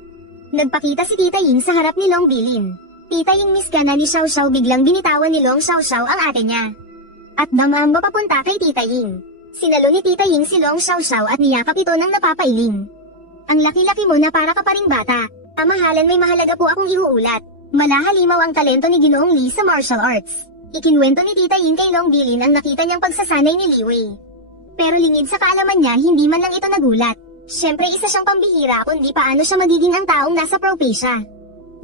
Nagpakita si Tita Ying sa harap ni Long Bilin. Tita Ying miss ka na ni Xiao Xiao biglang binitawan ni Long Xiao Xiao ang ate niya. At damamba papunta kay Tita Ying. Sinalo ni Tita Ying si Long Xiao Xiao at niyakap ito ng napapailing. Ang laki-laki mo na para ka pa ring bata. Mahalan may mahalaga po akong iuulat. Malahalimaw ang talento ni Ginoong Lee sa martial arts. Ikinwento ni Tita Ying kay Long Bilin ang nakita niyang pagsasanay ni Li Wei. Pero lingid sa kaalaman niya hindi man lang ito nagulat. Siyempre isa siyang pambihira kundi paano siya magiging ang taong nasa Propacia.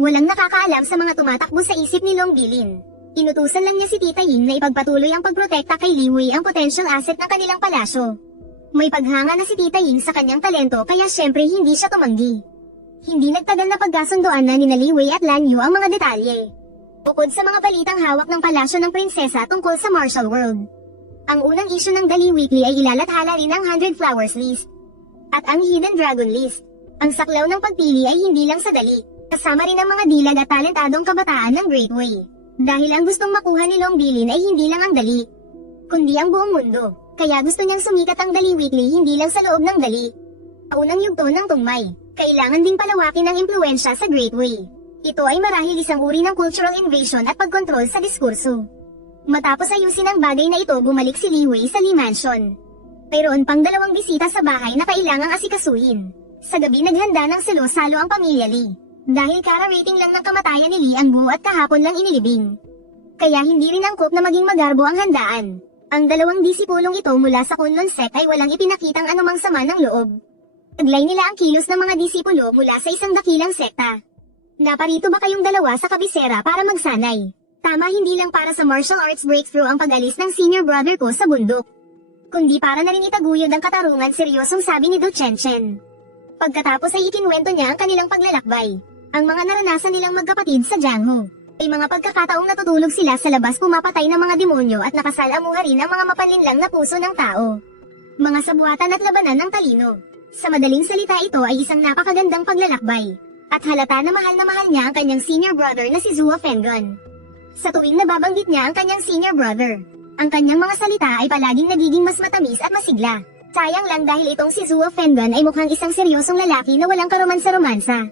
Walang nakakaalam sa mga tumatakbo sa isip ni Long Bilin. Inutusan lang niya si Tita Ying na ipagpatuloy ang pagprotekta kay Li Wei ang potential asset ng kanilang palasyo. May paghanga na si Tita Ying sa kanyang talento kaya syempre hindi siya tumanggi. Hindi nagtagal na pagkasunduan na nina Li Wei at Lan Yu ang mga detalye. Bukod sa mga balitang hawak ng palasyo ng prinsesa tungkol sa martial world. Ang unang issue ng Dali Weekly ay ilalathala rin ang 100 Flowers List. At ang Hidden Dragon List. Ang saklaw ng pagpili ay hindi lang sa dali. Kasama rin ang mga dilag at talentadong kabataan ng Great Way. Dahil ang gustong makuha ni Long Bilin ay hindi lang ang dali, kundi ang buong mundo. Kaya gusto niyang sumikat ang Dali Weekly hindi lang sa loob ng dali. Sa unang yugto ng tungmay, kailangan ding palawakin ang impluensya sa Great Way. Ito ay marahil isang uri ng cultural invasion at pagkontrol sa diskurso. Matapos ayusin ang bagay na ito bumalik si Li Wei sa Li Mansion. Mayroon pang 2 bisita sa bahay na kailangang asikasuhin. Sa gabi naghanda ng salo-salo ang pamilya Li. Dahil kara-rating lang ng kamatayan ni Li ang buo at kahapon lang inilibing. Kaya hindi rin angkop na maging magarbo ang handaan. Ang 2 disipulong ito mula sa Kunlun sect ay walang ipinakitang anumang sama ng loob. Taglay nila ang kilos ng mga disipulo mula sa isang dakilang sekta. Naparito ba kayong 2 sa kabisera para magsanay? Tama hindi lang para sa martial arts breakthrough ang pag-alis ng senior brother ko sa bundok. Kundi para na rin itaguyod ang katarungan seryosong sabi ni Do Chen Chen. Pagkatapos ay ikinwento niya ang kanilang paglalakbay. Ang mga naranasan nilang magkapatid sa Jianghu. May mga pagkakataong natutulog sila sa labas pumapatay ng mga demonyo at nakasalamuha rin ang mga mapanlinlang na puso ng tao. Mga sabuatan at labanan ng talino. Sa madaling salita ito ay isang napakagandang paglalakbay. At halata na mahal niya ang kanyang senior brother na si Zhuo Fenggan. Sa tuwing nababanggit niya ang kanyang senior brother, ang kanyang mga salita ay palaging nagiging mas matamis at masigla. Sayang lang dahil itong si Zhuo Fenggan ay mukhang isang seryosong lalaki na walang karomansa-romansa.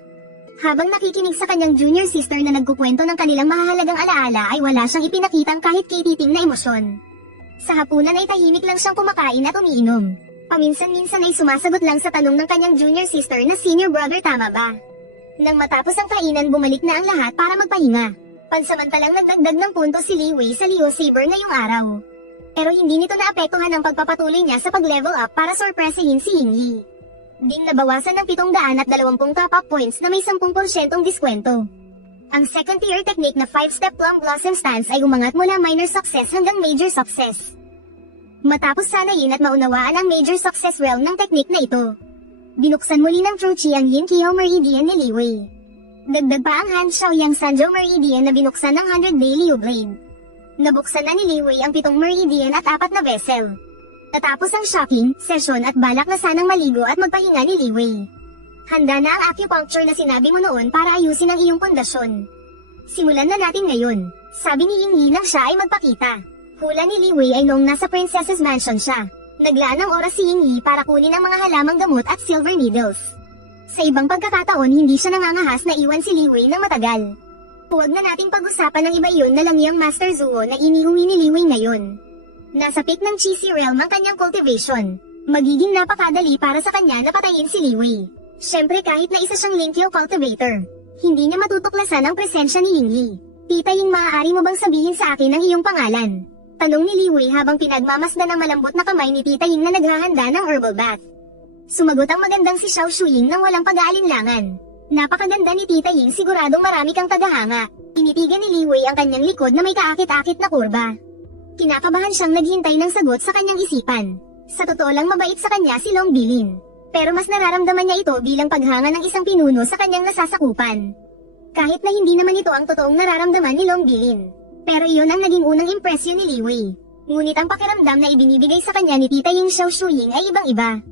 Habang nakikinig sa kanyang junior sister na nagkukwento ng kanilang mahahalagang alaala ay wala siyang ipinakitang kahit kititing na emosyon. Sa hapunan ay tahimik lang siyang kumakain at umiinom. Paminsan-minsan ay sumasagot lang sa tanong ng kanyang junior sister na senior brother tama ba. Nang matapos ang kainan bumalik na ang lahat para magpahinga. Pansamantalang nagdagdag ng punto si Li Wei sa Leo Saber ngayong araw. Pero hindi nito naapektuhan ang pagpapatuloy niya sa pag-level up para sorpresahin si Ying Yi. Ding nabawasan ng 720 top-up points na may 10% diskwento. Ang second tier technique na 5-step plum blossom stance ay umangat mula minor success hanggang major success. Matapos sanayin at maunawaan ang major success realm ng technique na ito, binuksan muli ng True Chi ang Yin Qiao Meridian ni Li Wei. Dagdag pa ang Han Xiaoyang Sanzhou Meridian na binuksan ng 100 Day Liu Blade. Nabuksan na ni Li Wei ang 7 Meridian at 4 na vessel. Natapos ang shopping, session at balak na sanang maligo at magpahinga ni Li Wei. Handa na ang acupuncture na sinabi mo noon para ayusin ang iyong pundasyon. Simulan na natin ngayon, sabi ni Yingyi nang siya ay magpakita. Hula ni Li Wei ay noong nasa Princess's Mansion siya. Naglaan ng oras si Yingyi para kunin ang mga halamang gamot at silver needles. Sa ibang pagkakataon hindi siya nangangahas na iwan si Li Wei ng matagal. Huwag na nating pag-usapan ng iba yun na lang yung Master Zuo na iniuwi ni Li Wei ngayon. Nasa peak ng Cheesy Realm ang kanyang cultivation. Magiging napakadali para sa kanya na patayin si Li Wei. Siyempre kahit na isa siyang Linkyo cultivator, hindi niya matutuklasan ang presensya ni Yingyi. Tita Ying, maaari mo bang sabihin sa akin ang iyong pangalan? Tanong ni Li Wei habang pinagmamasdan ng malambot na kamay ni Tita Ying na naghahanda ng herbal bath. Sumagot ang magandang si Xiao Shuying nang walang pag-aalinlangan. Napakaganda ni Tita Ying, siguradong marami kang tagahanga. Tinitigan ni Li Wei ang kanyang likod na may kaakit-akit na kurba. Kinakabahan siyang naghintay ng sagot sa kanyang isipan. Sa totoo lang mabait sa kanya si Long Bilin. Pero mas nararamdaman niya ito bilang paghanga ng isang pinuno sa kanyang nasasakupan. Kahit na hindi naman ito ang totoong nararamdaman ni Long Bilin. Pero iyon ang naging unang impresyon ni Li Wei. Ngunit ang pakiramdam na ibinibigay sa kanya ni Tita Ying Xiao Shuying ay ibang-iba.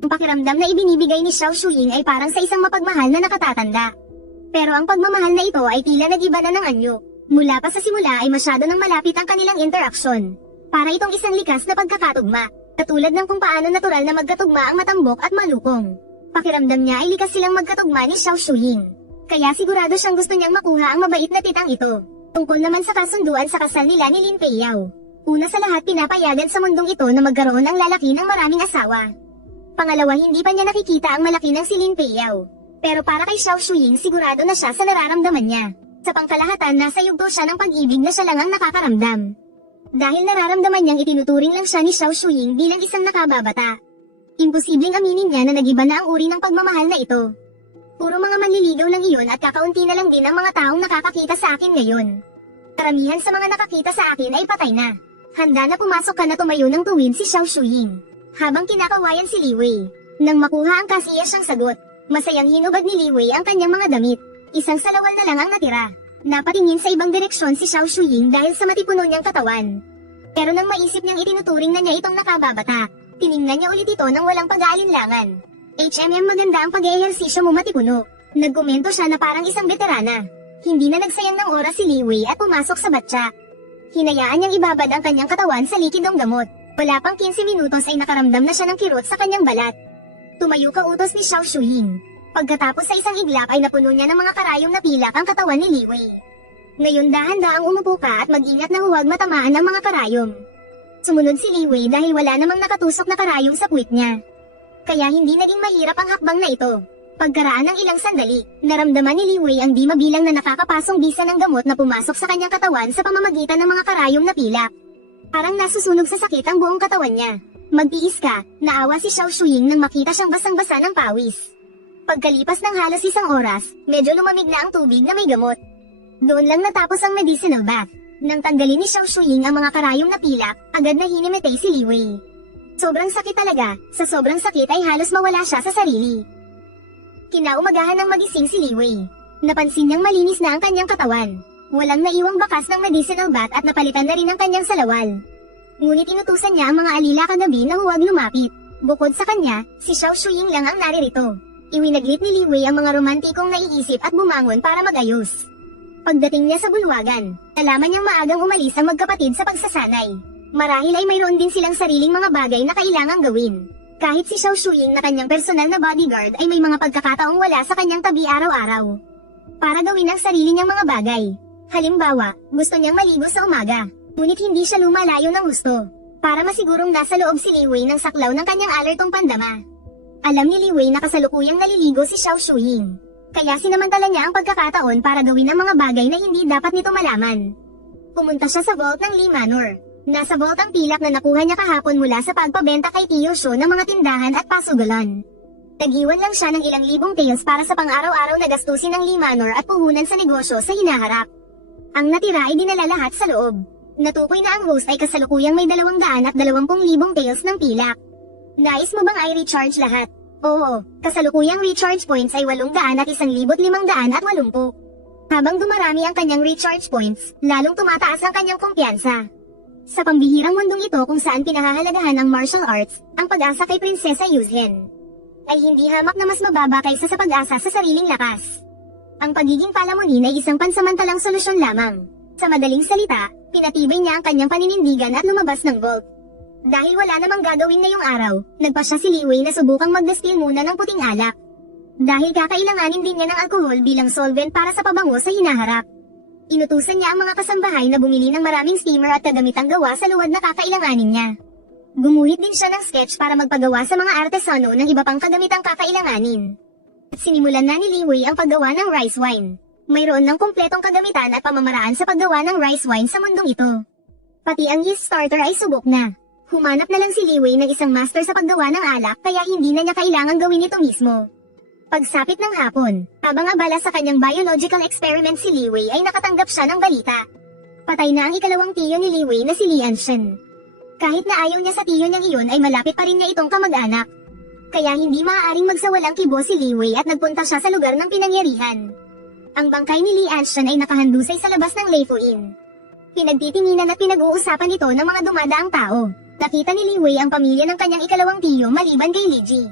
Ang pakiramdam na ibinibigay ni Xiao Shuying ay parang sa isang mapagmahal na nakatatanda. Pero ang pagmamahal na ito ay tila nag-iba na ng anyo. Mula pa sa simula ay masyado nang malapit ang kanilang interaksyon. Para itong isang likas na pagkakatugma. Katulad ng kung paano natural na magkatugma ang matambok at malukong. Pakiramdam niya ay likas silang magkatugma ni Xiao Shuying. Kaya sigurado siyang gusto niyang makuha ang mabait na titang ito. Tungkol naman sa kasunduan sa kasal nila ni Lin Peiyao. Una sa lahat pinapayagan sa mundong ito na magkaroon ng lalaki ng maraming asawa. Pangalawa, hindi pa niya nakikita ang malaki ng si Lin Peiyao. Pero para kay Xiao Shuying sigurado na siya sa nararamdaman niya. Sa pangkalahatan nasa yugto siya ng pag-ibig na siya lang ang nakakaramdam. Dahil nararamdaman niyang itinuturing lang siya ni Xiao Shuying bilang isang nakababata. Imposibleng aminin niya na nag-iba na ang uri ng pagmamahal na ito. Puro mga manliligaw lang iyon at kakaunti na lang din ang mga taong nakakakita sa akin ngayon. Karamihan sa mga nakakita sa akin ay patay na. Handa na pumasok ka na, tumayo ng tuwid si Xiao Shuying. Habang kinakawayan si Li Wei. Nang makuha ang kasiya siyang sagot, masayang hinubad ni Li Wei ang kanyang mga damit. Isang salawal na lang ang natira. Napatingin sa ibang direksyon si Xiao Shuying dahil sa matipuno niyang katawan. Pero nang maisip niyang itinuturing na niya itong nakababata, tiningnan niya ulit ito nang walang pag-aalinlangan. Maganda ang pag-eehersisyo mo, matipuno. Nagkomento siya na parang isang veterana. Hindi na nagsayang ng oras si Li Wei at pumasok sa batya. Hinayaan niyang ibabad ang kanyang katawan sa likidong gamot. Wala pang 15 minutos ay nakaramdam na siya ng kirot sa kanyang balat. Tumayo ka, utos ni Xiao Shuying. Pagkatapos sa isang iglap ay napuno niya ng mga karayom na pilak ang katawan ni Li Wei. Ngayon dahan-daang umupo ka at mag-ingat na huwag matamaan ang mga karayom. Sumunod si Li Wei dahil wala namang nakatusok na karayom sa puwit niya. Kaya hindi naging mahirap ang hakbang na ito. Pagkaraan ng ilang sandali, naramdaman ni Li Wei ang di mabilang na nakakapasong bisa ng gamot na pumasok sa kanyang katawan sa pamamagitan ng mga karayom na pilak. Parang nasusunog sa sakit ang buong katawan niya. Magtiis ka, naawa si Xiao Shuying nang makita siyang basang-basa ng pawis. Pagkalipas ng halos isang oras, medyo lumamig na ang tubig na may gamot. Doon lang natapos ang medicinal bath. Nang tanggalin ni Xiao Shuying ang mga karayom na pilak, agad na hinimitay si Li Wei. Sobrang sakit talaga, sa sobrang sakit ay halos mawala siya sa sarili. Kinaumagahan ng magising si Li Wei. Napansin niyang malinis na ang kanyang katawan. Walang naiwang bakas ng medicinal bath at napalitan na rin ang kanyang salawal. Ngunit inutusan niya ang mga alila kagabi na huwag lumapit. Bukod sa kanya, si Xiao Shuying lang ang naririto. Iwinaglit ni Li Wei ang mga romantikong naiisip at bumangon para mag-ayos. Pagdating niya sa bulwagan, nalaman niyang maagang umalis ang magkapatid sa pagsasanay. Marahil ay mayroon din silang sariling mga bagay na kailangang gawin. Kahit si Xiao Shuying na kanyang personal na bodyguard ay may mga pagkakataong wala sa kanyang tabi araw-araw. Para gawin ang sarili niyang mga bagay. Halimbawa, gusto niyang maligo sa umaga. Ngunit hindi siya lumalayo ng gusto. Para masigurong nasa loob si Li Wei ng saklaw ng kanyang alertong pandama. Alam ni Li Wei na kasalukuyang naliligo si Xiao Shuying. Kaya sinamantala niya ang pagkakataon para gawin ang mga bagay na hindi dapat nito malaman. Pumunta siya sa vault ng Li Manor. Nasa vault ang pilak na nakuha niya kahapon mula sa pagpabenta kay Tio Sho ng mga tindahan at pasugalan. Nag-iwan lang siya ng ilang libong taels para sa pang-araw-araw na gastusin ng Li Manor at puhunan sa negosyo sa hinaharap. Ang natira ay dinala lahat sa loob. Natukoy na ang host ay kasalukuyang may 220,000 taels ng pilak. Nais mo bang i-recharge lahat? Oo, kasalukuyang recharge points ay 800 at 1,580. Habang dumarami ang kanyang recharge points, lalong tumataas ang kanyang kumpiyansa. Sa pambihirang mundong ito kung saan pinahahalagahan ang martial arts, ang pag-asa kay Prinsesa Yuzhen. ay hindi hamak na mas mababa kaysa sa pag-asa sa sariling lakas. Ang pagiging palamunin ay isang pansamantalang solusyon lamang. Sa madaling salita, pinatibay niya ang kanyang paninindigan at lumabas ng vault. Dahil wala namang gagawin ngayong araw, nagpa siya si Li Wei na subukang mag-distill muna ng puting alak. Dahil kakailanganin din niya ng alkohol bilang solvent para sa pabango sa hinaharap. Inutusan niya ang mga kasambahay na bumili ng maraming steamer at kagamitang gawa sa luwad na kakailanganin niya. Gumuhit din siya ng sketch para magpagawa sa mga artesano ng iba pang kagamitang kakailanganin. At sinimulan na ni Li Wei ang paggawa ng rice wine. Mayroon ng kumpletong kagamitan at pamamaraan sa paggawa ng rice wine sa mundong ito. Pati ang yeast starter ay subok na. Humanap na lang si Li Wei ng isang master sa paggawa ng alak kaya hindi na niya kailangan gawin ito mismo. Pagsapit ng hapon, habang abala sa kanyang biological experiment si Li Wei ay nakatanggap siya ng balita. Patay na ang ikalawang tiyo ni Li Wei na si Li Anshen. Kahit na ayaw niya sa tiyo niyang iyon ay malapit pa rin niya itong kamag-anak. Kaya hindi maaaring magsawalang kibo si Li Wei at nagpunta siya sa lugar ng pinangyarihan. Ang bangkay ni Li Anshen ay nakahandusay sa labas ng Leifu Inn. Pinagtitinginan at pinag-uusapan ito ng mga dumadaang tao. Nakita ni Li Wei ang pamilya ng kanyang ikalawang tiyo maliban kay Li Ji.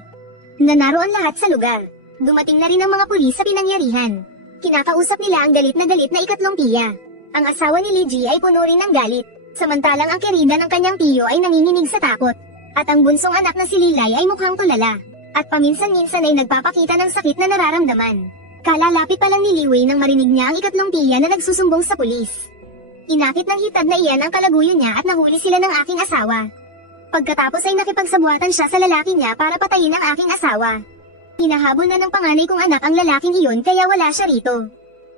Naroon lahat sa lugar. Dumating na rin ang mga pulis sa pinangyarihan. Kinakausap nila ang galit na ikatlong tiya. Ang asawa ni Li Ji ay puno rin ng galit. Samantalang ang kerida ng kanyang tiyo ay nanginginig sa takot. At ang bunsong anak na si Lilay ay mukhang tulala. At paminsan-minsan ay nagpapakita ng sakit na nararamdaman. Kalalapit pa lang ni Li Wei nang marinig niya ang ikatlong tiya na nagsusumbong sa pulis. Inakit ng hitad na iyan ang kalaguyo niya at nahuli sila ng aking asawa. Pagkatapos ay nakipagsabuatan siya sa lalaki niya para patayin ang aking asawa. Hinahabol na ng panganay kong anak ang lalaking iyon kaya wala siya rito.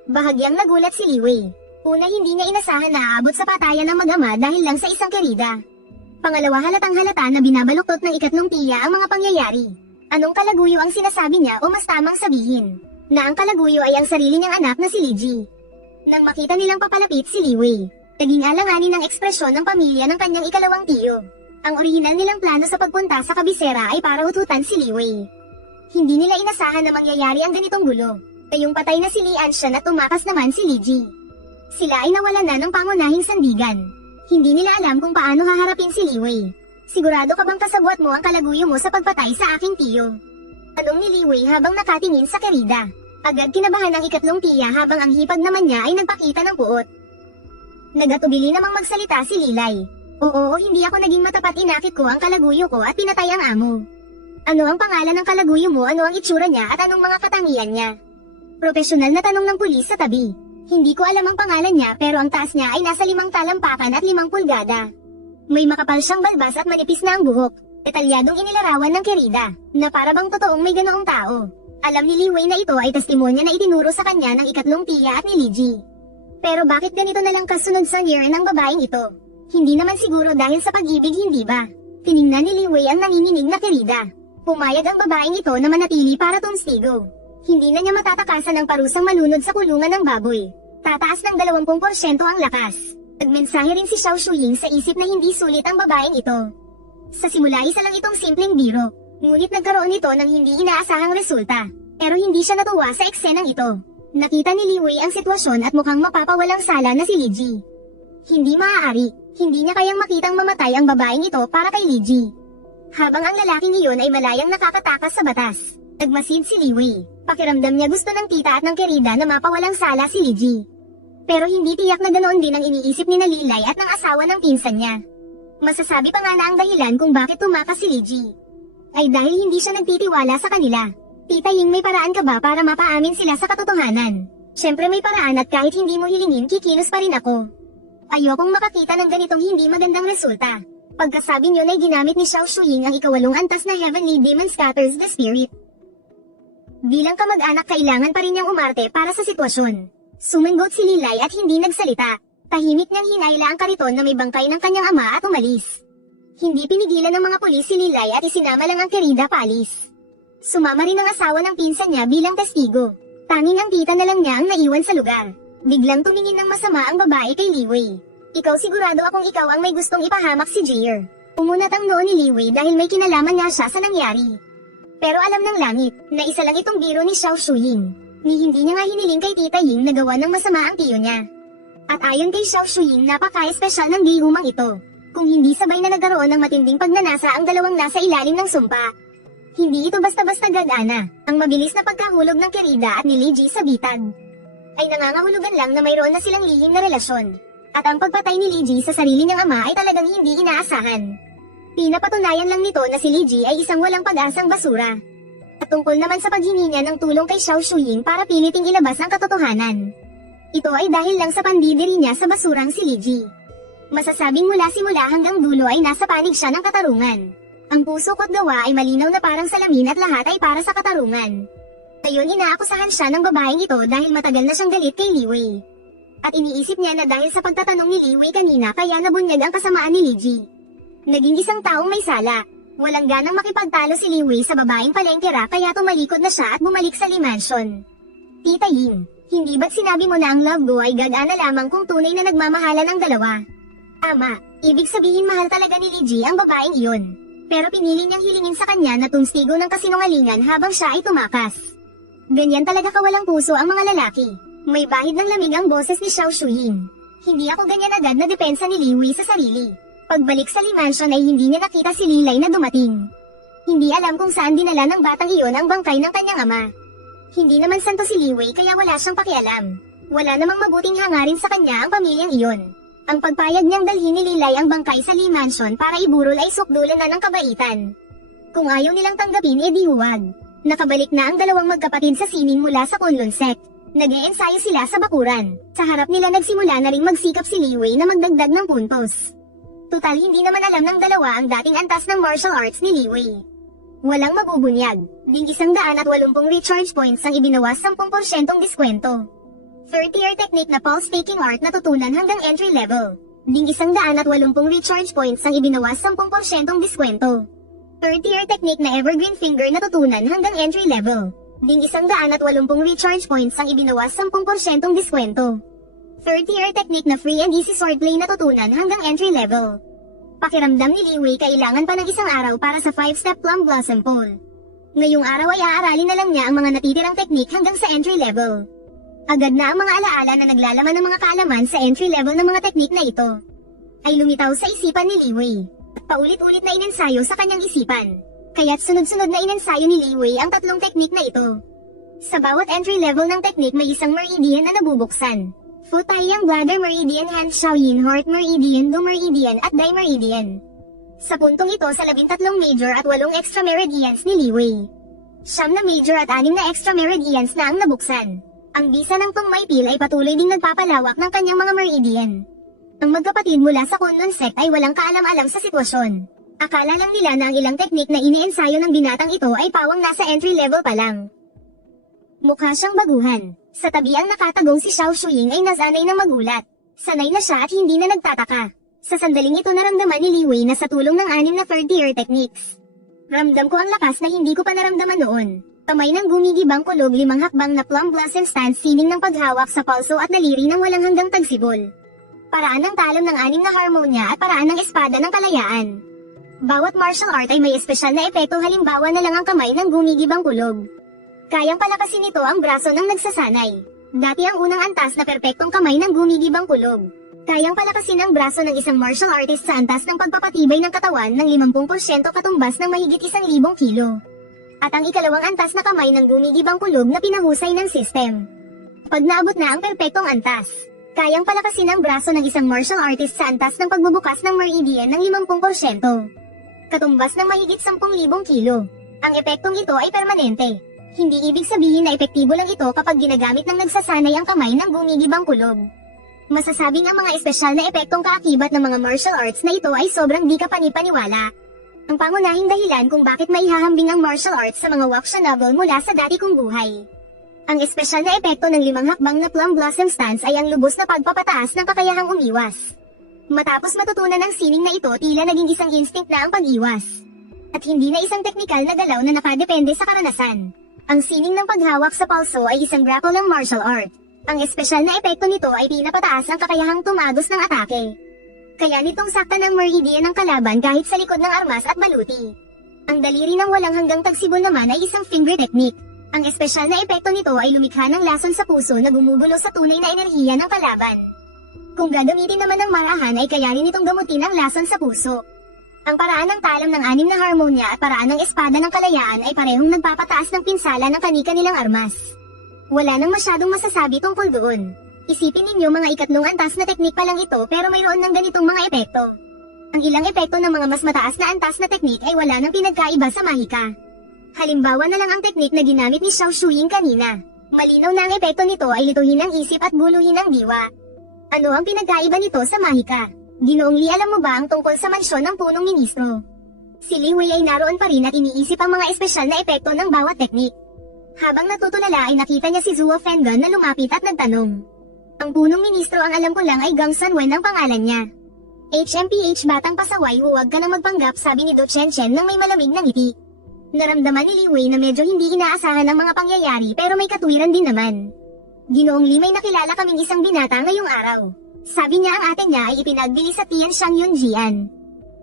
Bahagyang nagulat si Li Wei. Una hindi niya inasahan na aabot sa patayan ng mag-ama dahil lang sa isang kerida. Pangalawa halatang halata na binabaluktot ng ikatlong tiya ang mga pangyayari. Anong kalaguyo ang sinasabi niya o mas tamang sabihin? Na ang kalaguyo ay ang sarili niyang anak na si Li Ji. Nang makita nilang papalapit si Li Wei, naging alanganin ang ekspresyon ng pamilya ng kanyang ikalawang tiyo. Ang orihinal nilang plano sa pagpunta sa kabisera ay para ututan si Li Wei. Hindi nila inasahan na mangyayari ang ganitong gulo. Kayong patay na si Li Anshan at tumakas naman si Li Ji. Sila ay nawalan na ng pangunahing sandigan. Hindi nila alam kung paano haharapin si Li Wei. Sigurado ka bang kasabwat mo ang kalaguyo mo sa pagpatay sa aking tiyo? Tanong ni Li Wei habang nakatingin sa kerida. Agad kinabahan ang ikatlong tiya habang ang hipag naman niya ay nagpakita ng puot. Nagatubili namang magsalita si Lilay. Oo, hindi ako naging matapat, inakit ko ang kalaguyo ko at pinatay ang amo. Ano ang pangalan ng kalaguyo mo, ano ang itsura niya at anong mga katangian niya? Profesional na tanong ng pulis sa tabi. Hindi ko alam ang pangalan niya pero ang taas niya ay nasa 5 talampakan at 5 pulgada. May makapal siyang balbas at manipis na ang buhok. Detalyadong inilarawan ng kerida, na para bang totoong may ganoong tao. Alam ni Li Wei na ito ay testimonya na itinuro sa kanya ng ikatlong tiya at ni Li Ji. Pero bakit ganito na lang kasunod sa year ng babaeng ito? Hindi naman siguro dahil sa pag-ibig, hindi ba? Tiningnan ni Li Wei ang nanginginig na kerida. Pumayag ang babaeng ito na manatili para tumstigo. Hindi na niya matatakasan ang parusang malunod sa kulungan ng baboy. Tataas ng 20% ang lakas. Nagmensahe rin si Xiao Shuying sa isip na hindi sulit ang babaeng ito. Sa simula isa lang itong simpleng biro, ngunit nagkaroon ito ng hindi inaasahang resulta. Pero hindi siya natuwa sa eksenang ito. Nakita ni Li Wei ang sitwasyon at mukhang mapapawalang sala na si Li Ji. Hindi maaari, hindi niya kayang makitang mamatay ang babaeng ito para kay Li Ji. Habang ang lalaking iyon ay malayang nakakatakas sa batas, nagmasid si Li Wei. Pakiramdam niya gusto ng tita at ng kerida na mapawalang sala si Li Ji. Pero hindi tiyak na ganoon din ang iniisip ni na Lilay at ng asawa ng pinsan niya. Masasabi pa nga na ang dahilan kung bakit tumakas si Li Ji ay dahil hindi siya nagtitiwala sa kanila. Tita Ying, may paraan ka ba para mapaamin sila sa katotohanan? Siyempre may paraan at kahit hindi mo hilingin kikilos pa rin ako. Ayokong makakita ng ganitong hindi magandang resulta. Pagkasabi niyo ay ginamit ni Xiao Shuying ang ika-8 antas na Heavenly Demon Scatters the Spirit. Bilang kamag-anak kailangan pa rin niyang umarte para sa sitwasyon. Sumenggot si Lilay at hindi nagsalita. Tahimik niyang hinayla ang kariton na may bangkay ng kanyang ama at umalis. Hindi pinigilan ng mga pulis si Lilay at isinama lang ang kerida paalis. Sumama rin ang asawa ng pinsan niya bilang testigo. Tanging ang tita na lang niya ang naiwan sa lugar. Biglang tumingin ng masama ang babae kay Li Wei. Ikaw, sigurado akong ikaw ang may gustong ipahamak si Jair. Umunat ang noo ni Li Wei dahil may kinalaman nga siya sa nangyari. Pero alam ng langit, na isa lang itong biro ni Xiao Shuying. Ni hindi niya nga hiniling kay Tita Ying na gawa ng masama ang tiyo niya. At ayon kay Xiao Shuying, napaka-espesyal ng gayumang ito. Kung hindi sabay na nagkaroon ng matinding pagnanasa ang dalawang nasa ilalim ng sumpa. Hindi ito basta-basta gagana. Ang mabilis na pagkahulog ng Kirida at ni Lee Ji sa bitag ay nangangahulugan lang na mayroon na silang lihim na relasyon. At ang pagpatay ni Lee Ji sa sarili niyang ama ay talagang hindi inaasahan. Pinapatunayan lang nito na si Lee Ji ay isang walang pag-asang basura. At tungkol naman sa paghingi niya ng tulong kay Xiao Shuyin para piliting ilabas ang katotohanan. Ito ay dahil lang sa pandidiri niya sa basurang si Lee Ji. Masasabing mula simula hanggang dulo ay nasa panig siya ng katarungan. Ang puso ko't gawa ay malinaw na parang salamin at lahat ay para sa katarungan. Ngayon inaakusahan siya ng babaeng ito dahil matagal na siyang galit kay Li Wei. At iniisip niya na dahil sa pagtatanong ni Li Wei kanina kaya nabunyag ang kasamaan ni Li Ji. Naging isang taong may sala. Walang ganang makipagtalo si Li Wei sa babaeng palengkera kaya tumalikod na siya at bumalik sa Lee Mansion. Tita Ying, hindi ba't sinabi mo na ang love go ay gagana lamang kung tunay na nagmamahalan ang dalawa? Ama, ibig sabihin mahal talaga ni Li Ji ang babaeng iyon. Pero pinili niyang hilingin sa kanya na tunstigo ng kasinungalingan habang siya ay tumakas. Ganyan talaga kawalang puso ang mga lalaki. May bahid ng lamig ang boses ni Xiao Shuyin. Hindi ako ganyan agad na depensa ni Li Wei sa sarili. Pagbalik sa Lee Mansion ay hindi niya nakita si Lilay na dumating. Hindi alam kung saan dinala ng batang iyon ang bangkay ng kanyang ama. Hindi naman santo si Li Wei kaya wala siyang pakialam. Wala namang mabuting hangarin sa kanya ang pamilyang iyon. Ang pagpayag niyang dalhin ni Lilay ang bangkay sa Lee Mansion para iburol ay sukdulan na ng kabaitan. Kung ayaw nilang tanggapin edi huwag. Nakabalik na ang dalawang magkapatid sa sining mula sa Kunlun Sect. Nag-eensayo sila sa bakuran. Sa harap nila nagsimula na ring magsikap si Li Wei na magdagdag ng puntos. Tutal hindi naman alam ng dalawa ang dating antas ng martial arts ni Li Wei. Walang mabubunyag. Ding 180 recharge points ang ibinawas 10% diskwento. 30-year technique na pulse taking art natutunan hanggang entry level. Ding 180 recharge points ang ibinawas 10% diskwento. 30-year technique na evergreen finger natutunan hanggang entry level. Ding 180 recharge points ang ibinawas 10% diskwento. 30-year technique na free and easy swordplay natutunan hanggang entry level. Pakiramdam ni Li Wei kailangan pa ng isang araw para sa 5-step plum blossom pole. Ngayong araw ay aaralin na lang niya ang mga natitirang technique hanggang sa entry level. Agad na ang mga alaala na naglalaman ng mga kaalaman sa entry level ng mga technique na ito ay lumitaw sa isipan ni Li Wei. Paulit-ulit na inensayo sa kanyang isipan. Kaya't sunod-sunod na inensayo ni Li Wei ang tatlong technique na ito. Sa bawat entry level ng technique may isang meridian na nabubuksan. Futayang Bladder Meridian, Hand Shaoyin Heart Meridian, Do Meridian at Dai Meridian. Sa puntong ito sa 13 major at 8 extra meridians ni Li Wei. 9 na major at 6 na extra meridians na ang nabuksan. Ang bisa ng Tungmaipil ay patuloy din nagpapalawak ng kanyang mga meridian. Ang magkapatid mula sa Kunlun Sect ay walang kaalam-alam sa sitwasyon. Akala lang nila na ang ilang teknik na iniensayo ng binatang ito ay pawang nasa entry level pa lang. Mukha siyang baguhan. Sa tabi ang nakatagong si Xiao Shuyin ay nasanay ng magulat. Sanay na siya at hindi na nagtataka. Sa sandaling ito naramdaman ni Li Wei na sa tulong ng 6 na 30-year techniques. Ramdam ko ang lakas na hindi ko pa naramdaman noon. Kamay ng gumigibang kulog 5 hakbang na plum blossom stance sining ng paghawak sa palso at daliri ng walang hanggang tagsibol. Paraan ng talon ng 6 na harmonya at paraan ng espada ng kalayaan. Bawat martial art ay may espesyal na epekto, halimbawa na lang ang kamay ng gumigibang kulog. Kayang palakasin nito ang braso ng nagsasanay. Dati ang unang antas na perpektong kamay ng gumigibang kulog. Kayang palakasin ang braso ng isang martial artist sa antas ng pagpapatibay ng katawan ng 50% katumbas ng mahigit 1,000 kilo. At ang ikalawang antas na kamay ng gumigibang kulog na pinahusay ng system. Pag naabot na ang perpektong antas, kayang palakasin ang braso ng isang martial artist sa antas ng pagbubukas ng meridian ng 50%. Katumbas ng mahigit 10,000 kilo. Ang epektong ito ay permanente. Hindi ibig sabihin na epektibo lang ito kapag ginagamit ng nagsasanay ang kamay ng gumigibang kulog. Masasabing ang mga espesyal na epektong kaakibat ng mga martial arts na ito ay sobrang di ka panipaniwala. Ang pangunahing dahilan kung bakit maihahambing ang martial arts sa mga wuxia novel mula sa dati kong buhay. Ang espesyal na epekto ng 5 hakbang na plum blossom stance ay ang lubos na pagpapataas ng kakayahang umiwas. Matapos matutunan ng sining na ito, tila naging isang instinct na ang pag-iwas. At hindi na isang teknikal na galaw na nakadepende sa karanasan. Ang sining ng paghawak sa palso ay isang grapple ng martial art. Ang espesyal na epekto nito ay pinapataas ang kakayahang tumagos ng atake. Kaya nitong sakta ng meridian ng kalaban kahit sa likod ng armas at baluti. Ang daliri ng walang hanggang tagsibol naman ay isang finger technique. Ang espesyal na epekto nito ay lumikha ng lason sa puso na gumugulo sa tunay na enerhiya ng kalaban. Kung gagamitin naman ng marahan ay kayanin nitong gamutin ang lason sa puso. Ang paraan ng talam ng 6 na harmonya at paraan ng espada ng kalayaan ay parehong nagpapataas ng pinsala ng kani-kanilang armas. Wala nang masyadong masasabi tungkol doon. Isipin ninyo mga 3 antas na teknik pa lang ito pero mayroon ng ganitong mga epekto. Ang ilang epekto ng mga mas mataas na antas na teknik ay wala nang pinagkaiba sa mahika. Halimbawa na lang ang teknik na ginamit ni Xiao Shuyin kanina. Malinaw na ang epekto nito ay lituhin ang isip at guluhin ang diwa. Ano ang pinagkaiba nito sa mahika? Ginoong Li, alam mo ba ang tungkol sa mansyon ng punong ministro? Si Li Wei ay naroon pa rin at iniisip ang mga espesyal na epekto ng bawat teknik. Habang natutulala ay nakita niya si Zuo Fenggan na lumapit at nagtanong. Ang punong ministro ang alam ko lang ay Gang Sanwen ang pangalan niya. HMPH batang pasaway, huwag ka nang magpanggap, sabi ni Do Chen Chen nang may malamig na ngiti. Naramdaman ni Li Wei na medyo hindi inaasahan ang mga pangyayari pero may katwiran din naman. Ginoong Li, may nakilala kaming isang binata ngayong araw. Sabi niya ang ate niya ay ipinagbili sa Tianxiang Yunjian.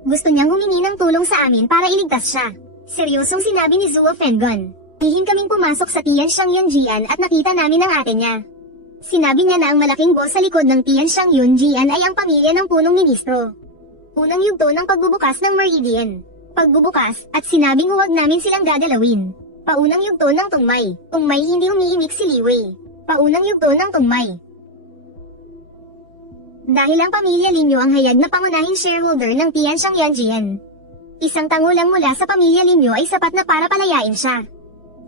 Gusto niyang humingi ng tulong sa amin para iligtas siya. Seryosong sinabi ni Zuo Fenggan. Hihim kaming pumasok sa Tianxiang Yunjian at nakita namin ang ate niya. Sinabi niya na ang malaking boss sa likod ng Tianxiang Yunjian ay ang pamilya ng punong ministro. Unang yugto ng pagbubukas ng meridian. Pagbubukas, at sinabing huwag namin silang gagalawin. Paunang yugto ng tungmay. Tungmay, hindi umiimik si Li Wei. Paunang yugto ng tungmay. Dahil ang pamilya Linyo ang hayag na pangunahing shareholder ng Tianxiang Yunjian. Isang tango lang mula sa pamilya Linyo ay sapat na para palayain siya.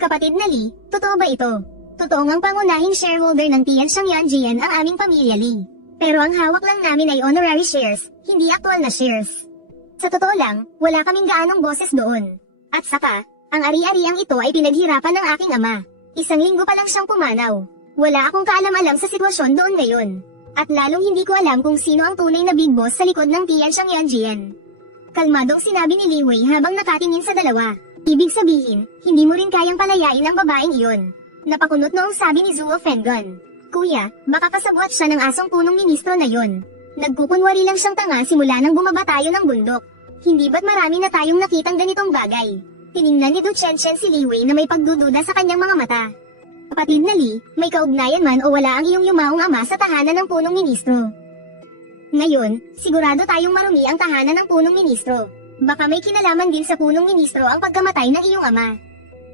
Kapatid na Li, totoo ba ito? Totoong ang pangunahing shareholder ng Tianxiang Yunjian ang aming pamilya Li. Pero ang hawak lang namin ay honorary shares, hindi aktual na shares. Sa totoo lang, wala kaming gaanong boses doon. At saka, ang ari-ariang ito ay pinaghirapan ng aking ama. 1 linggo pa lang siyang pumanaw. Wala akong kaalam-alam sa sitwasyon doon ngayon. At lalong hindi ko alam kung sino ang tunay na big boss sa likod ng Tianxiang Yunjian. Kalmadong sinabi ni Li Wei habang nakatingin sa dalawa. Ibig sabihin, hindi mo rin kayang palayain ang babaeng iyon. Napakunot noong sabi ni Zuo Fenggan. Kuya, baka kasabwat siya ng asong punong ministro na yon. Nagkukunwari lang siyang tanga simula nang bumaba tayo ng bundok. Hindi ba't marami na tayong nakitang ganitong bagay? Tiningnan ni Du Chen Chen si Li Wei na may pagdududa sa kanyang mga mata. Kapatid na Li, may kaugnayan man o wala ang iyong yumaong ama sa tahanan ng punong ministro? Ngayon, sigurado tayong marumi ang tahanan ng punong ministro. Baka may kinalaman din sa punong ministro ang pagkamatay ng iyong ama.